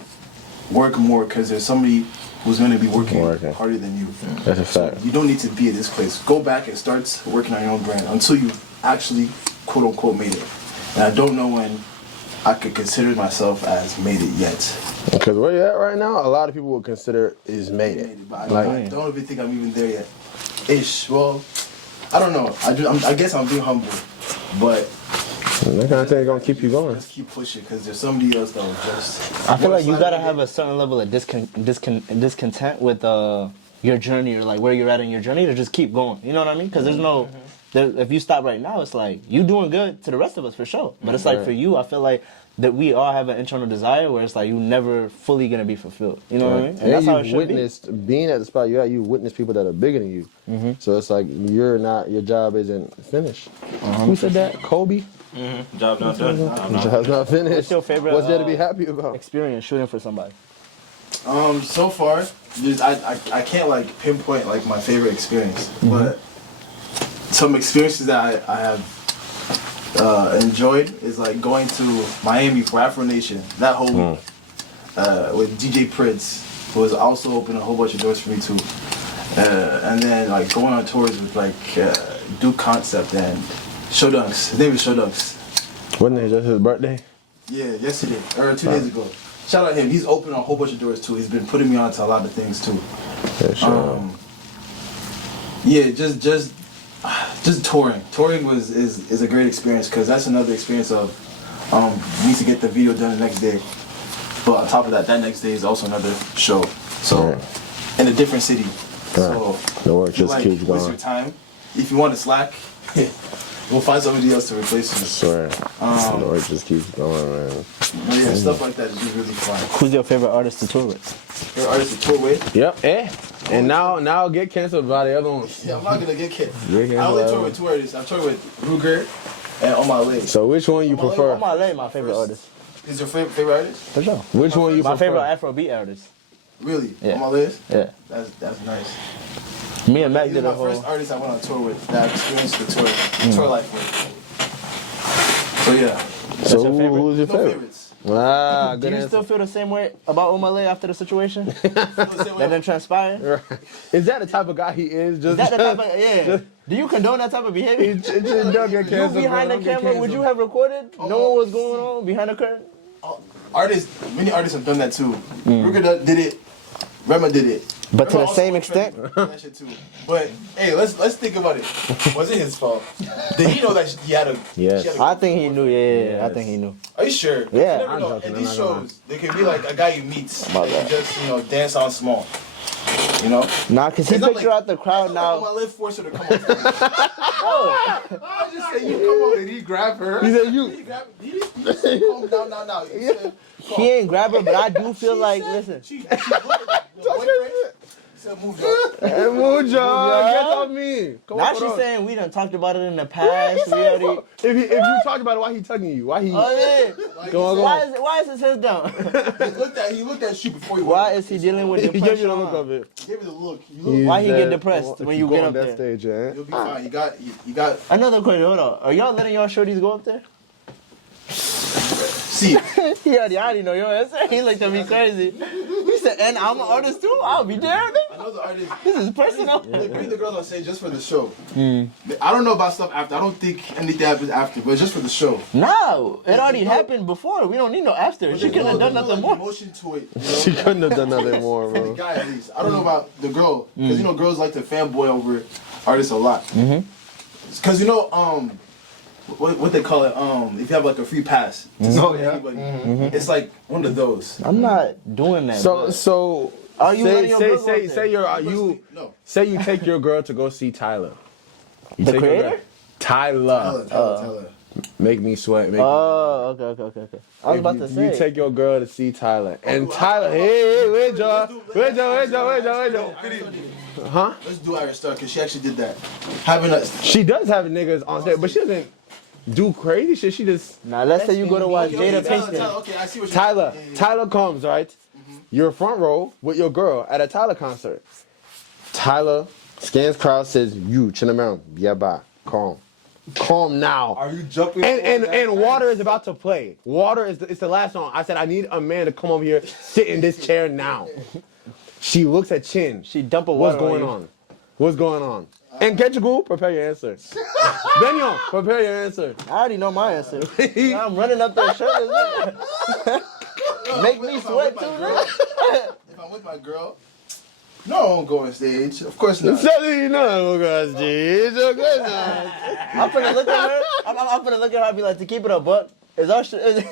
work more because there's somebody who's going to be working harder than you. That's a fact. You don't need to be at this place. Go back and start working on your own brand until you actually, quote unquote, made it. And I don't know when I could consider myself as made it yet. Because where you're at right now, a lot of people would consider is made it. But I don't even think I'm even there yet. Ish. Well, I don't know. I guess I'm being humble. But that kind of thing is going to keep you going. just keep pushing because there's somebody else that will just. I feel like you gotta have a certain level of discontent with your journey or like where you're at in your journey to just keep going. You know what I mean? Because there's no. If you stop right now, it's like you doing good to the rest of us for sure. But it's like for you, I feel like that we all have an internal desire where it's like you never fully gonna be fulfilled. You know what I mean? And that's how it should be. Being at the spot you're at, you witness people that are bigger than you. So it's like your job isn't finished. Who said that? Kobe? Job not done. Job's not finished. What's your favorite? What's there to be happy about? Experience shooting for somebody. So far, I can't like pinpoint like my favorite experience, but some experiences that I have enjoyed is like going to Miami for Afro Nation that whole week with DJ Prince, who was also opening a whole bunch of doors for me too, and then like going on tours with like Duke Concept and Show Dunks. His name is Show Dunks. Wasn't it just his birthday? Yeah, yesterday or 2 days ago. Shout out him. He's opened a whole bunch of doors too. He's been putting me on to a lot of things too. Yeah, sure. Yeah, just touring. Touring is a great experience because that's another experience of you need to get the video done the next day. But on top of that, that next day is also another show. So in a different city. So the work just keeps waste going. your time. If you want to slack, we'll find somebody else to replace you. Sure. The work just keeps going, man. But yeah, stuff like that is just really fun. Who's your favorite artist to tour with? Favorite artist to tour with? Yep. And now get canceled by the other ones. Yeah, I'm not gonna get kicked. Get I only canceled. tour with two artists. I tour with Ruger and On My Leg. So which one you prefer? Omale, my favorite artist. Is your favorite artist? For sure. Which one you My prefer? favorite Afrobeat artist. Really? Yeah. On My Leg? Yeah. That's nice. Me and Mac He's did my a whole. first artist I went on tour with that I experienced the tour life with. So yeah. So your favorite? who's your No favorite? favorites. Ah, Do good you answer. still feel the same way about Omale after the situation? That didn't transpire? Is that the type of guy he is? Just Is that the type of, yeah. Do you condone that type of behavior? It just don't get You canceled. behind bro. the Don't get camera, would you have recorded? Knowing what's going on behind the curtain? Many artists have done that too. Ruger did it. Rema did it. But to Rema the also same went extent? crazy with that shit too. But hey, let's think about it. Was it his fault? Did he know that he had a? Yes. she had a I think he knew. Yeah, I Yes. think he knew. Are you sure? Yeah. You never I'm know. joking, At I'm these not gonna shows, there could be like a guy you meet My that you bad. just dance on small. You know? Nah, cause he It's not picked her like- out the crowd It's not like now. my lip forced her to come up. To me. I just say you come on and he grab her. He said you. He grabbed. He said, "Come now." He said, He ain't grab her, but I do feel like, listen. She looked at the boyfriend. He said, "Move, dog." Hey, Mujo, get off me. Come Now on, she's hold on. saying we done talked about it in the past. We already. If you talk about it, why he tugging you? Why he? Oh yeah. Go on, go Why on. is his head down? He looked at you before he Why went. is he dealing with He gave you depression? the look of it. He gave me the look. You look. Why he get said, depressed if when you go get on up that there? stage, eh? You'll be fine. You got. Another question. Hold on. Are y'all letting y'all shorties go up there? See, He already know your answer. He looked at me crazy. He said, "And I'm an artist too. I'll be there." another artist. This is personal. They bring the girls on stage just for the show. I don't know about stuff after. I don't think anything happens after, but it's just for the show. No, it already happened before. We don't need no after. She couldn't have done nothing more. Emotion to it. You know? She couldn't have done nothing more, For the bro. guy at least. I don't know about the girl, because girls like to fanboy over artists a lot. Because what they call it, if you have like a free pass to support anybody, it's like one of those. I'm not doing that. So Are you letting your girl go up there? say you take your girl to go see Tyler. You The take your creator? girl- Tyler. Tell her. Make me sweat. Make Oh, okay. I was about to say. You take your girl to see Tyler, and Tyler, hey, wait, Joe. Huh? Let's do Iris Star, because she actually did that. Having a. She does have niggas on stage, but she doesn't do crazy shit. She just Now let's say you go to watch Jada Pinkett. Okay, I see what you're Tyler. saying. Yeah. Tyler comes, right? You're front row with your girl at a Tyler concert. Tyler scans crowd, says, "You, Chinamel, yeah, bye, calm now." Are you jumping? And Water is about to play. Water is it's the last song. I said I need a man to come over here, sit in this chair now. She looks at Chin. She dump a What's water going on you. on? What's going on? And Ketchup, prepare your answer. Benyon, prepare your answer. I already know my answer. I'm running up there shirtless. Make me sweat too, nigga. If I'm with my girl, no, I won't go on stage. Of course not. You know, guys, geez, I'm finna look at her. I'm finna look at her and be like, to keep it a buck, is our shit.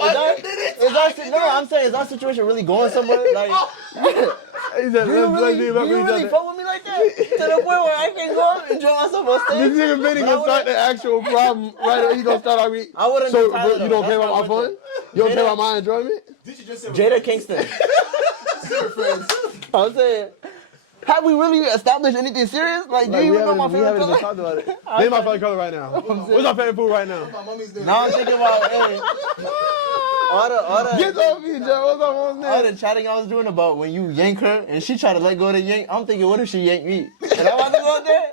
I'm saying, is our situation really going somewhere? Like, He said, do you really fuck with me like that? To the point where I can go and enjoy myself on stage? This nigga Benny gonna start the actual problem right away. He gonna start on me. I wouldn't So do Tyler, you though. don't That's care why about I my went fun? You don't care about my enjoyment? Did you just say Jada Kingston. we're friends? I'm saying, have we really established anything serious? Like, do you even know my favorite even color? talked about it. Name my favorite color right now. What's our favorite food right now? My mommy's name. Now I'm thinking about, hey, Get off me, Joe. What's up on all that? the chatting I was doing about when you yank her and she tried to let go of the yank. I'm thinking, what if she yank me? And I'm about to go out there.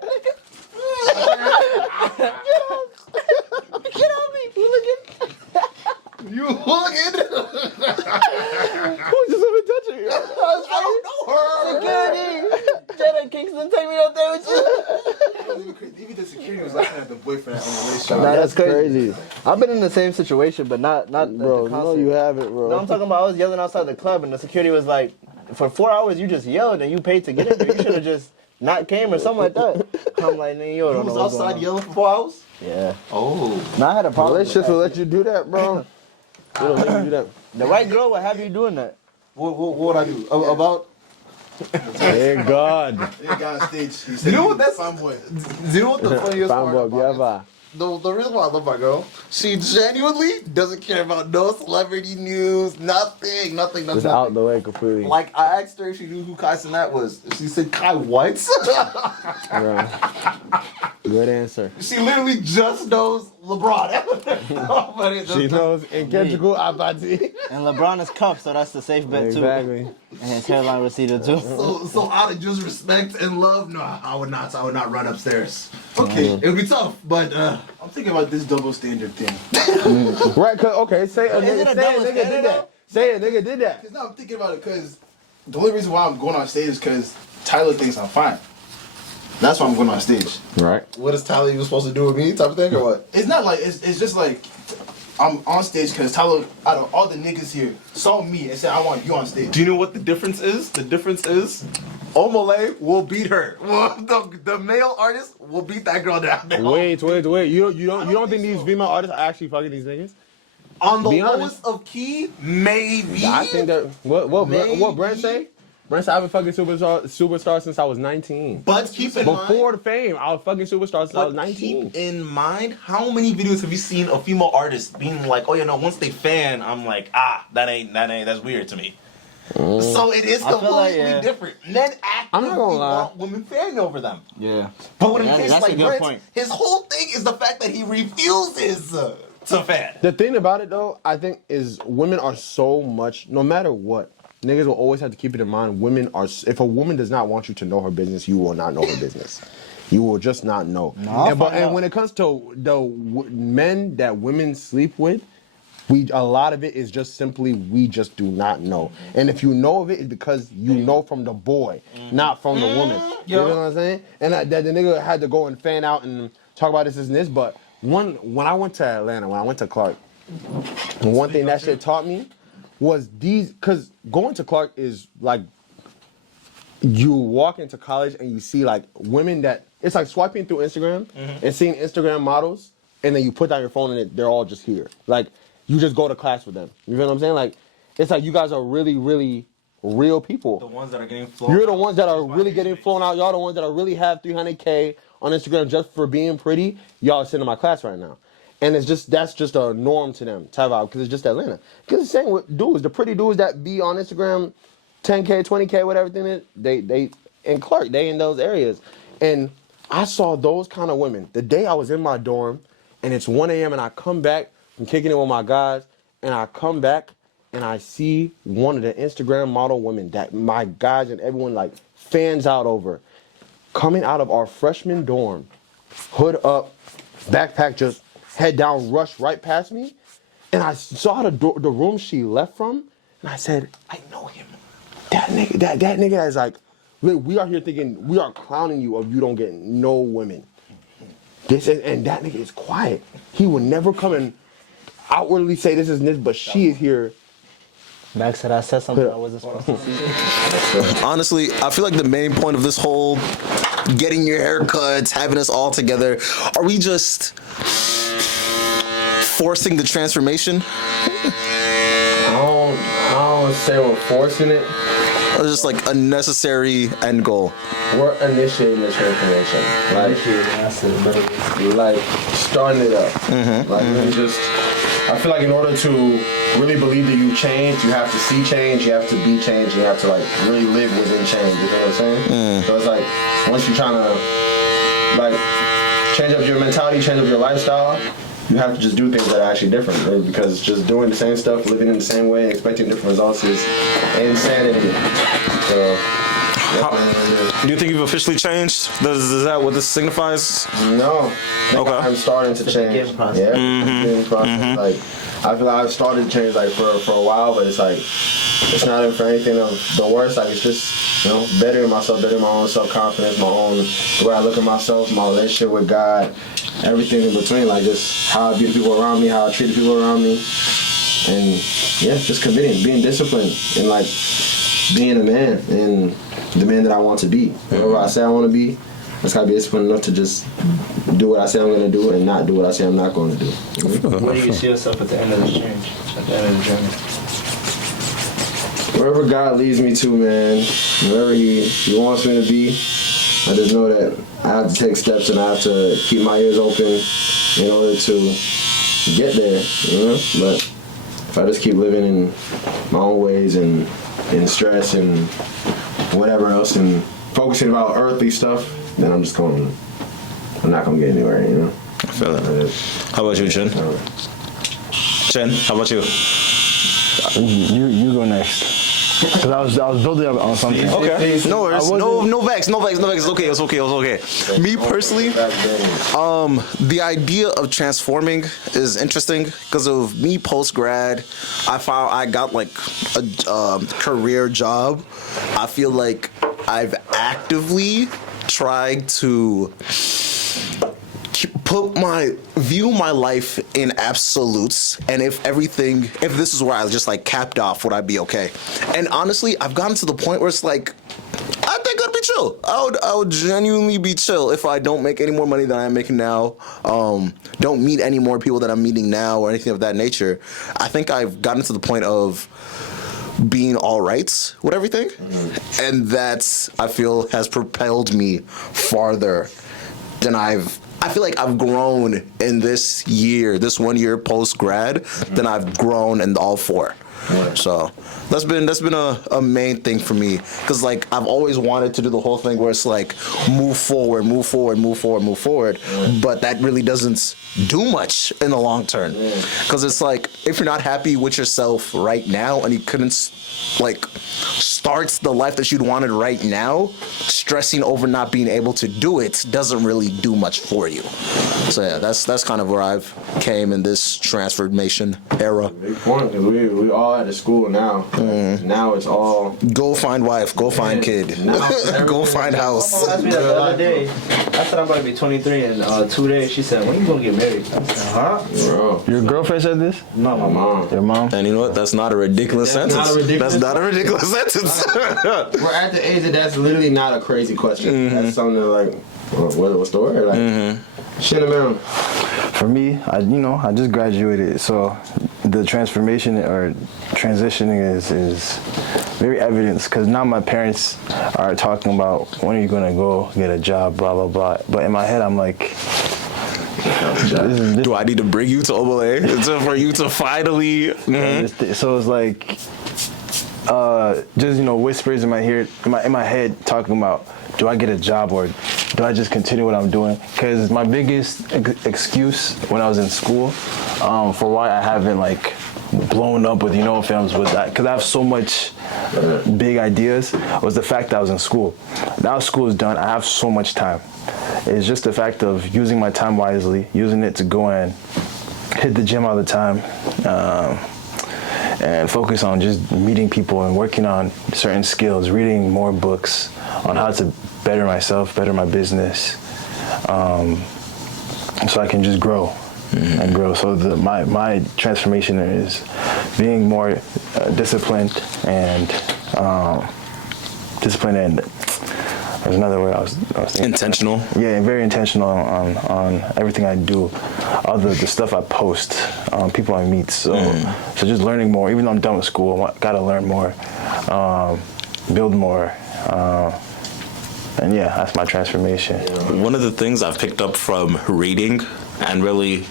Get off me, hooligan. You hooligan? Who's just over touching you? I don't know her. Security. Jada Kingston, take me up there with you. Even the security was laughing at the boyfriend on the race shot. Nah, that's crazy. I've been in the same situation, but not Bro, the you know concert. you have it, bro. No, I'm talking about I was yelling outside the club and the security was like, for 4 hours you just yelled and you paid to get in there. You should have just not came or something like that. I'm like, nigga, you You don't know was what's going outside on. yelling for 4 hours? Yeah. Oh. No, I had a problem. Relationships will let you do that, bro. It'll let you do that. The right girl would have you doing that. What would I do? About? Thank God. That guy on stage. He said, You know what that's- fanboy. Do you know what the funniest part Fanboy, about it? yeah, The reason why I love my girl, she genuinely doesn't care about no celebrity news, nothing. Just out the way completely. Like, I asked her if she knew who Kai Cenat was. She said, Kai what? Bro. Good answer. She literally just knows LeBron. Nobody just She knows Nkechukwu Abati. And LeBron is cuffed, so that's the safe bet too. Exactly. And his hairline receded too. So out of just respect and love, no, I would not run upstairs. Okay, it would be tough, but I'm thinking about this double standard thing. Right, cause okay, say a Is it a nigga double did standard, that. Say a nigga did that. Because now I'm thinking about it because the only reason why I'm going on stage is because Tyler thinks I'm fine. That's why I'm going on stage. Right. What is Tyler even supposed to do with me, type of thing, or what? It's not like it's just like I'm on stage because Tyler, out of all the niggas here, saw me and said I want you on stage. Do you know what the difference is? The difference is Omole will beat her. Well, the male artist will beat that girl down. Wait. You don't think these female artists are actually fucking these niggas? On the Be lowest honest. of key, maybe. I think that what Brent say? Brent said I've been fucking superstar since I was 19. But keep in mind, Before the fame, I was fucking superstar since I was 19. Keep in mind, how many videos have you seen of female artists being like, oh, you know, once they fan, I'm like, that's weird to me. so it is I feel like, completely different. Men I'm not actively gonna lie. want women fanning over them. Yeah. But when Yeah, it case that's a like good Brent, point. his whole thing is the fact that he refuses to fan. The thing about it though, I think, is women are so much. No matter what, niggas will always have to keep it in mind. Women are. If a woman does not want you to know her business, you will not know her business. You will just not know. And when it comes to the men that women sleep with, a lot of it is just simply we just do not know. And if you know of it, it's because you know from the boy, not from the woman. You know what I'm saying? And that the nigga had to go and fan out and talk about this and this. But when I went to Atlanta, when I went to Clark, one thing that shit taught me was because going to Clark is like, you walk into college and you see like women that, it's like swiping through Instagram and seeing Instagram models, and then you put down your phone and they're all just here. Like, you just go to class with them. You feel what I'm saying? Like, it's like you guys are really, really real people. The ones that are getting flown. You're the ones that are really getting flown out. Y'all the ones that are really have 300K on Instagram just for being pretty. Y'all are sitting in my class right now. And it's just, that's just a norm to them, type out, because it's just Atlanta. Because the same with dudes, the pretty dudes that be on Instagram, 10K, 20K, whatever thing is, they in Clark, they in those areas. And I saw those kind of women. The day I was in my dorm, and it's 1 a.m. and I come back, I'm kicking it with my guys, and I come back and I see one of the Instagram model women that my guys and everyone like fans out over, coming out of our freshman dorm, hood up, backpack just head down, rush right past me, and I saw the room she left from, and I said, I know him. That nigga is like, we are here thinking, we are clowning you if you don't get no women. And that nigga is quiet. He will never come and outwardly say this is this, but she is here. Max said I said something I wasn't supposed to say. Honestly, I feel like the main point of this whole getting your haircuts, having us all together, are we just forcing the transformation? I don't say we're forcing it. Or just like a necessary end goal? We're initiating the transformation. Like starting it up. Like we just, I feel like in order to really believe that you change, you have to see change, you have to be changed, you have to like really live within change. You know what I'm saying? So it's like once you're trying to like change up your mentality, change up your lifestyle, you have to just do things that are actually different, right? Because just doing the same stuff, living in the same way, expecting different results is insanity. So, do you think you've officially changed? Is that what this signifies? No. Okay. I'm starting to change. Yeah. Beginning process. Like, I feel like I've started to change like for a while, but it's like it's not for anything of the worst. Like it's just, you know, bettering myself, bettering my own self-confidence, my own the way I look at myself, my relationship with God, everything in between. Like just how I view the people around me, how I treat the people around me, and yeah, just committing, being disciplined, and like being a man and the man that I want to be. Whatever I say I want to be, I just gotta be disciplined enough to just do what I say I'm gonna do and not do what I say I'm not going to do. Where do you see yourself at the end of the change? At the end of the journey? Wherever God leads me to, man, wherever he wants me to be, I just know that I have to take steps and I have to keep my ears open in order to get there, you know? But if I just keep living in my own ways and in stress and whatever else and focusing about earthly stuff, then I'm not gonna get anywhere, you know? I feel it. How about you, Chen? Chen, how about you? You go next. Cause I was building up on something. Okay. No worries. No vex. It's okay. Me personally, the idea of transforming is interesting because of me post grad. I found I got like a career job. I feel like I've actively try to view my life in absolutes, and if this is where I just like capped off, would I be okay? And honestly, I've gotten to the point where it's like, I think I'd be chill. I would genuinely be chill if I don't make any more money than I'm making now. Don't meet any more people that I'm meeting now or anything of that nature. I think I've gotten to the point of being all right with everything, and that I feel has propelled me farther than I feel like I've grown in this 1 year post grad than I've grown in all 4. So that's been a main thing for me, because like I've always wanted to do the whole thing where it's like move forward, but that really doesn't do much in the long term, because it's like if you're not happy with yourself right now and you couldn't like start the life that you'd wanted right now, stressing over not being able to do it doesn't really do much for you. So yeah, that's kind of where I've came in this transformation era. Big point, because we all at the school now. Now it's all go find wife, go find kid, go find house. My mom asked me that the other day. I said I'm about to be 23 in 2 days. She said, when you gonna get married? I said, huh? Bro. Your girlfriend said this? No, my mom. Your mom? And you know what? That's not a ridiculous sentence. That's not a ridiculous sentence. We're at the age that that's literally not a crazy question. That's something like, what's the word? Like, shit around. For me, I just graduated, so the transformation or transitioning is very evident, because now my parents are talking about when are you gonna go get a job, blah blah blah. But in my head, I'm like, do I need to bring you to Obale for you to finally? So it's like, just whispers in my ear, in my head, talking about, do I get a job or do I just continue what I'm doing? Because my biggest excuse when I was in school for why I haven't like blown up with films with that, because I have so much big ideas, was the fact that I was in school. Now school is done, I have so much time. It's just the fact of using my time wisely, using it to go and hit the gym all the time, and focus on just meeting people and working on certain skills, reading more books on how to better myself, better my business, so I can just grow and grow. So my transformation is being more disciplined and there's another word I was thinking. Intentional. Yeah, very intentional on everything I do, all the stuff I post, people I meet. So just learning more. Even though I'm done with school, I gotta learn more, build more, and yeah, that's my transformation. One of the things I've picked up from reading and really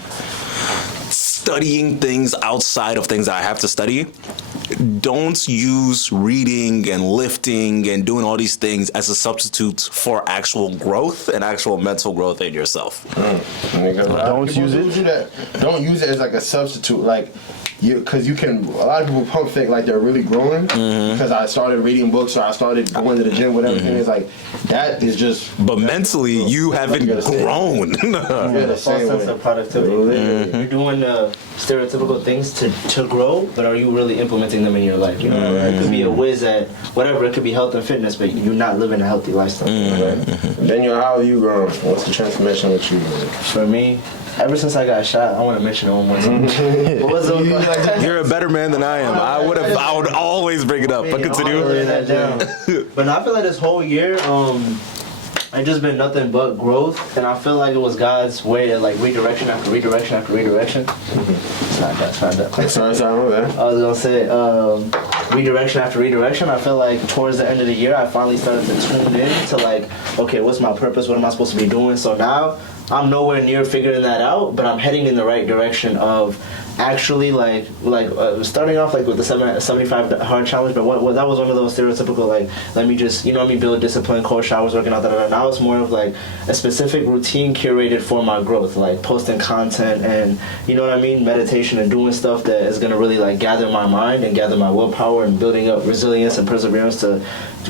studying things outside of things that I have to study, don't use reading and lifting and doing all these things as a substitute for actual growth and actual mental growth in yourself. Don't use it. Don't use it as like a substitute, like. Because you can, a lot of people pump fake like they're really growing because I started reading books or I started going to the gym, whatever thing is, like that is just. But mentally, you haven't grown. The false sense of productivity. You're doing stereotypical things to grow, but are you really implementing them in your life? You know, it could be a whiz at whatever. It could be health and fitness, but you're not living a healthy lifestyle. Right? Daniel, how have you grown? What's the transformation with you? For me, ever since I got shot, I want to mention it one more time. What was it? You're a better man than I am. I would always bring it up. But continue. But no, I feel like this whole year, it's just been nothing but growth, and I feel like it was God's way to like redirection after redirection after redirection. Sorry, I was gonna say redirection after redirection. I feel like towards the end of the year, I finally started to tune in to like, okay, what's my purpose? What am I supposed to be doing? So now I'm nowhere near figuring that out, but I'm heading in the right direction of actually like starting off like with the 75 hard challenge, but what that was one of those stereotypical like, let me just build discipline, cold showers, working out, Now it's more of like a specific routine curated for my growth, like posting content and meditation and doing stuff that is gonna really like gather my mind and gather my willpower and building up resilience and perseverance to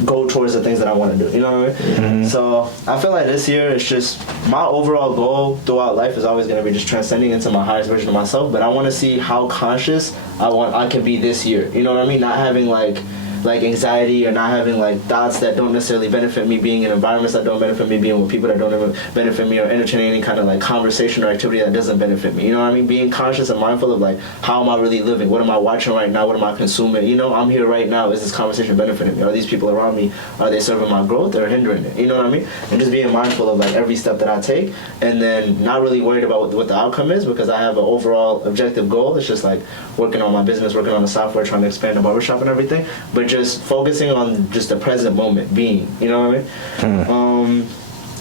go towards the things that I want to do. You know what I mean? So I feel like this year it's just my overall goal throughout life is always gonna be just transcending into my highest version of myself, but I want to see how conscious I can be this year. You know what I mean? Not having like like anxiety or not having like thoughts that don't necessarily benefit me, being in environments that don't benefit me, being with people that don't even benefit me, or entertaining any kind of like conversation or activity that doesn't benefit me. You know what I mean? Being conscious and mindful of like, how am I really living? What am I watching right now? What am I consuming? You know, I'm here right now. Is this conversation benefiting me? Are these people around me, are they serving my growth or hindering it? You know what I mean? And just being mindful of like every step that I take, and then not really worried about what the outcome is, because I have an overall objective goal. It's just like working on my business, working on the software, trying to expand the barbershop and everything, but just focusing on just the present moment being, you know what I mean?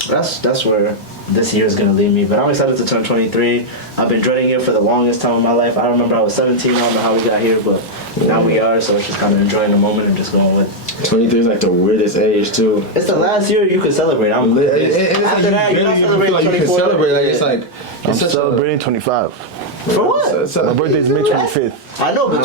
That's where this year is gonna lead me. But I'm excited to turn 23. I've been dreading it for the longest time in my life. I remember I was 17. I don't know how we got here, but now we are. So it's just kind of enjoying the moment and just going with. 23 is like the weirdest age too. It's the last year you could celebrate. After that, you don't celebrate. You can celebrate. Like it's like I'm celebrating 25. For what? My birthday's May 25th. I know, but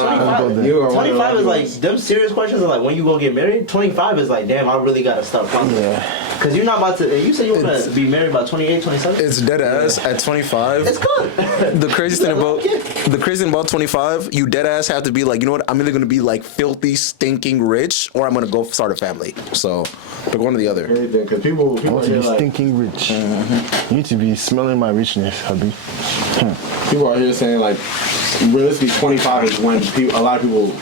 25 is like, them serious questions are like, when you gonna get married? 25 is like, damn, I really gotta start funding. Yeah. Because you're not about to, you said you were gonna be married by 28, 27? It's dead ass at 25. It's good. The crazy thing about 25, you dead ass have to be like, you know what? I'm either gonna be like filthy, stinking rich, or I'm gonna go start a family. So pick one or the other. Because people I want to be stinking rich. You need to be smelling my richness, hubby. People are here saying like, realistically, 25 is when a lot of people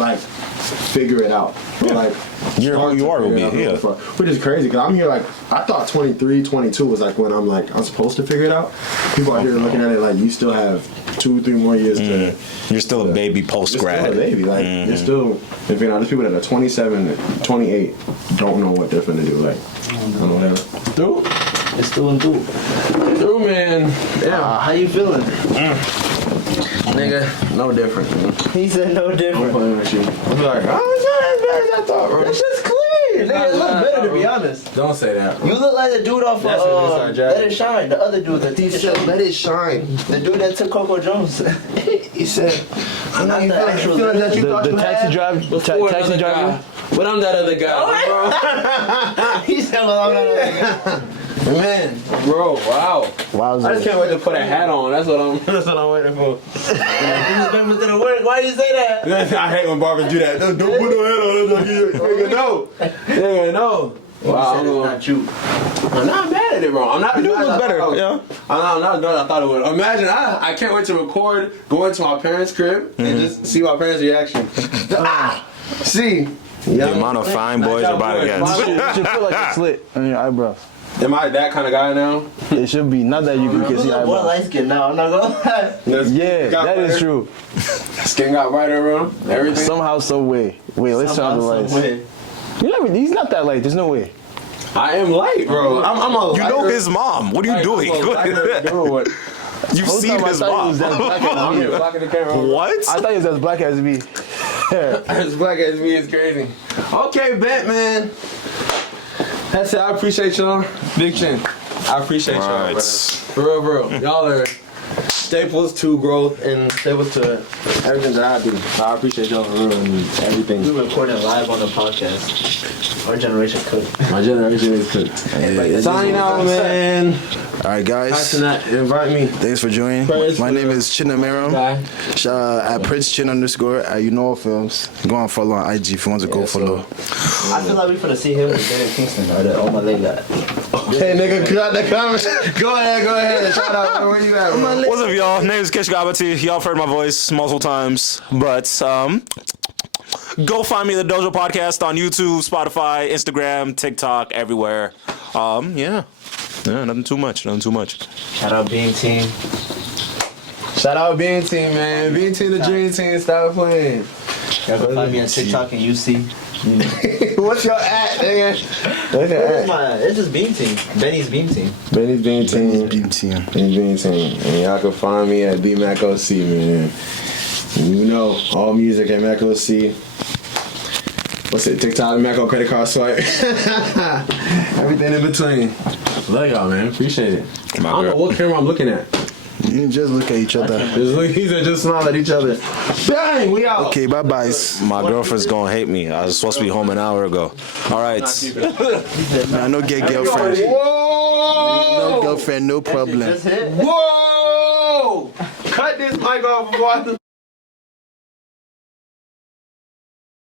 like figure it out. Yeah. Like, You're who you are, will be, yeah. Which is crazy because I'm here like, I thought 23, 22 was like when I'm supposed to figure it out. People are here looking at it like you still have 2-3 more years to. You're still a baby post grad. You're still a baby. Like, you're still, if you know, there's people that are 27, 28, don't know what they're finna do. Like, I don't know whatever. Through? It's still in through. Through, man. Yeah. How you feeling? Nigga, no different, man. He said no I'm different. playing with you. I'm like, oh, it's not as bad as I thought, bro. It's just clean. Nigga, it look better to be honest. Don't say that, bro. You look like the dude off That's when they start of jacking. Let It Shine. The other dude, the teacher show. Let it shine. The dude that took Coco Jones. He said, I'm not the actual. The taxi taxi driver. But I'm that other guy, He said, well, I'm not the other guy. bro. Man, bro, wow. Wowza. I just can't wait to put a hat on. That's what I'm waiting for. This is gonna work. Why do you say that? I hate when barbers do that. Don't put no hat on. Nigga, no. Nigga, no. Wow, It's not you. I'm not mad at it, bro. I'm not. You do look better, yeah. I'm not as I thought it would. Imagine, I can't wait to record, go into my parents' crib, and just see my parents' reaction. See. The amount of fine boys are about to get. It should feel like a slit on your eyebrows. Am I that kind of guy now? It should be. Not that you can You see look more eyebrows. light skinned now. I'm not gonna lie. Yeah, that is true. Skin got brighter, bro. Everything. Somehow, some way. Wait, let's turn on the lights. He's not that light. There's no way. I am light, bro. I'm a You know his mom. What are you doing? You've Whole seen time I his thought he was mom. as black as me. blocking the camera. What? I thought he was as black as me. As black as me is crazy. Okay, bet, man. That's it. I appreciate y'all. Big chin. I appreciate y'all, Right. brother. For real, bro. Y'all are staples to growth and staples to everything that I do. I appreciate y'all for real and everything. We're recording live on the podcast. Our generation cooked. My generation is cooked. Signing out, man. All right, guys. Invite me. Thanks for joining. My name is Chinamero. At Prince Chin _ at You Know Films. Go on follow on IG if you want to go follow. I feel like we finna see him with David Kingston or the my leg guy. Hey, nigga, cut the comment. Go ahead. Shout out. Where you at, bro? What's up, y'all? Name is Kish Gabati. Y'all have heard my voice multiple times, but go find me the Dojo Podcast on YouTube, Spotify, Instagram, TikTok, everywhere. Yeah, nothing too much. Shout out Being Team. Shout out Bean Team, man. Bean Team, the Dream Team. Stop playing. Y'all can find me on TikTok and UC. What's your at, nigga? What's your at? It's just Beam Team. Benny's Beam Team. Benny's Bean Team. Beam team. Benny's Bean Team. And y'all can find me at BMacOC, man. You know, all music at MacOC. What's it? TikTok, Mac credit card swipe. Everything in between. Love y'all, man. Appreciate it. I don't know what camera I'm looking at. You just look at each other. Just smile at each other. Bang! We out. Okay, bye bye. My girlfriend's gonna hate me. I was supposed to be home an hour ago. All right. I no get girlfriend. Whoa! No girlfriend, no problem. Just hit. Whoa! Cut this mic off before I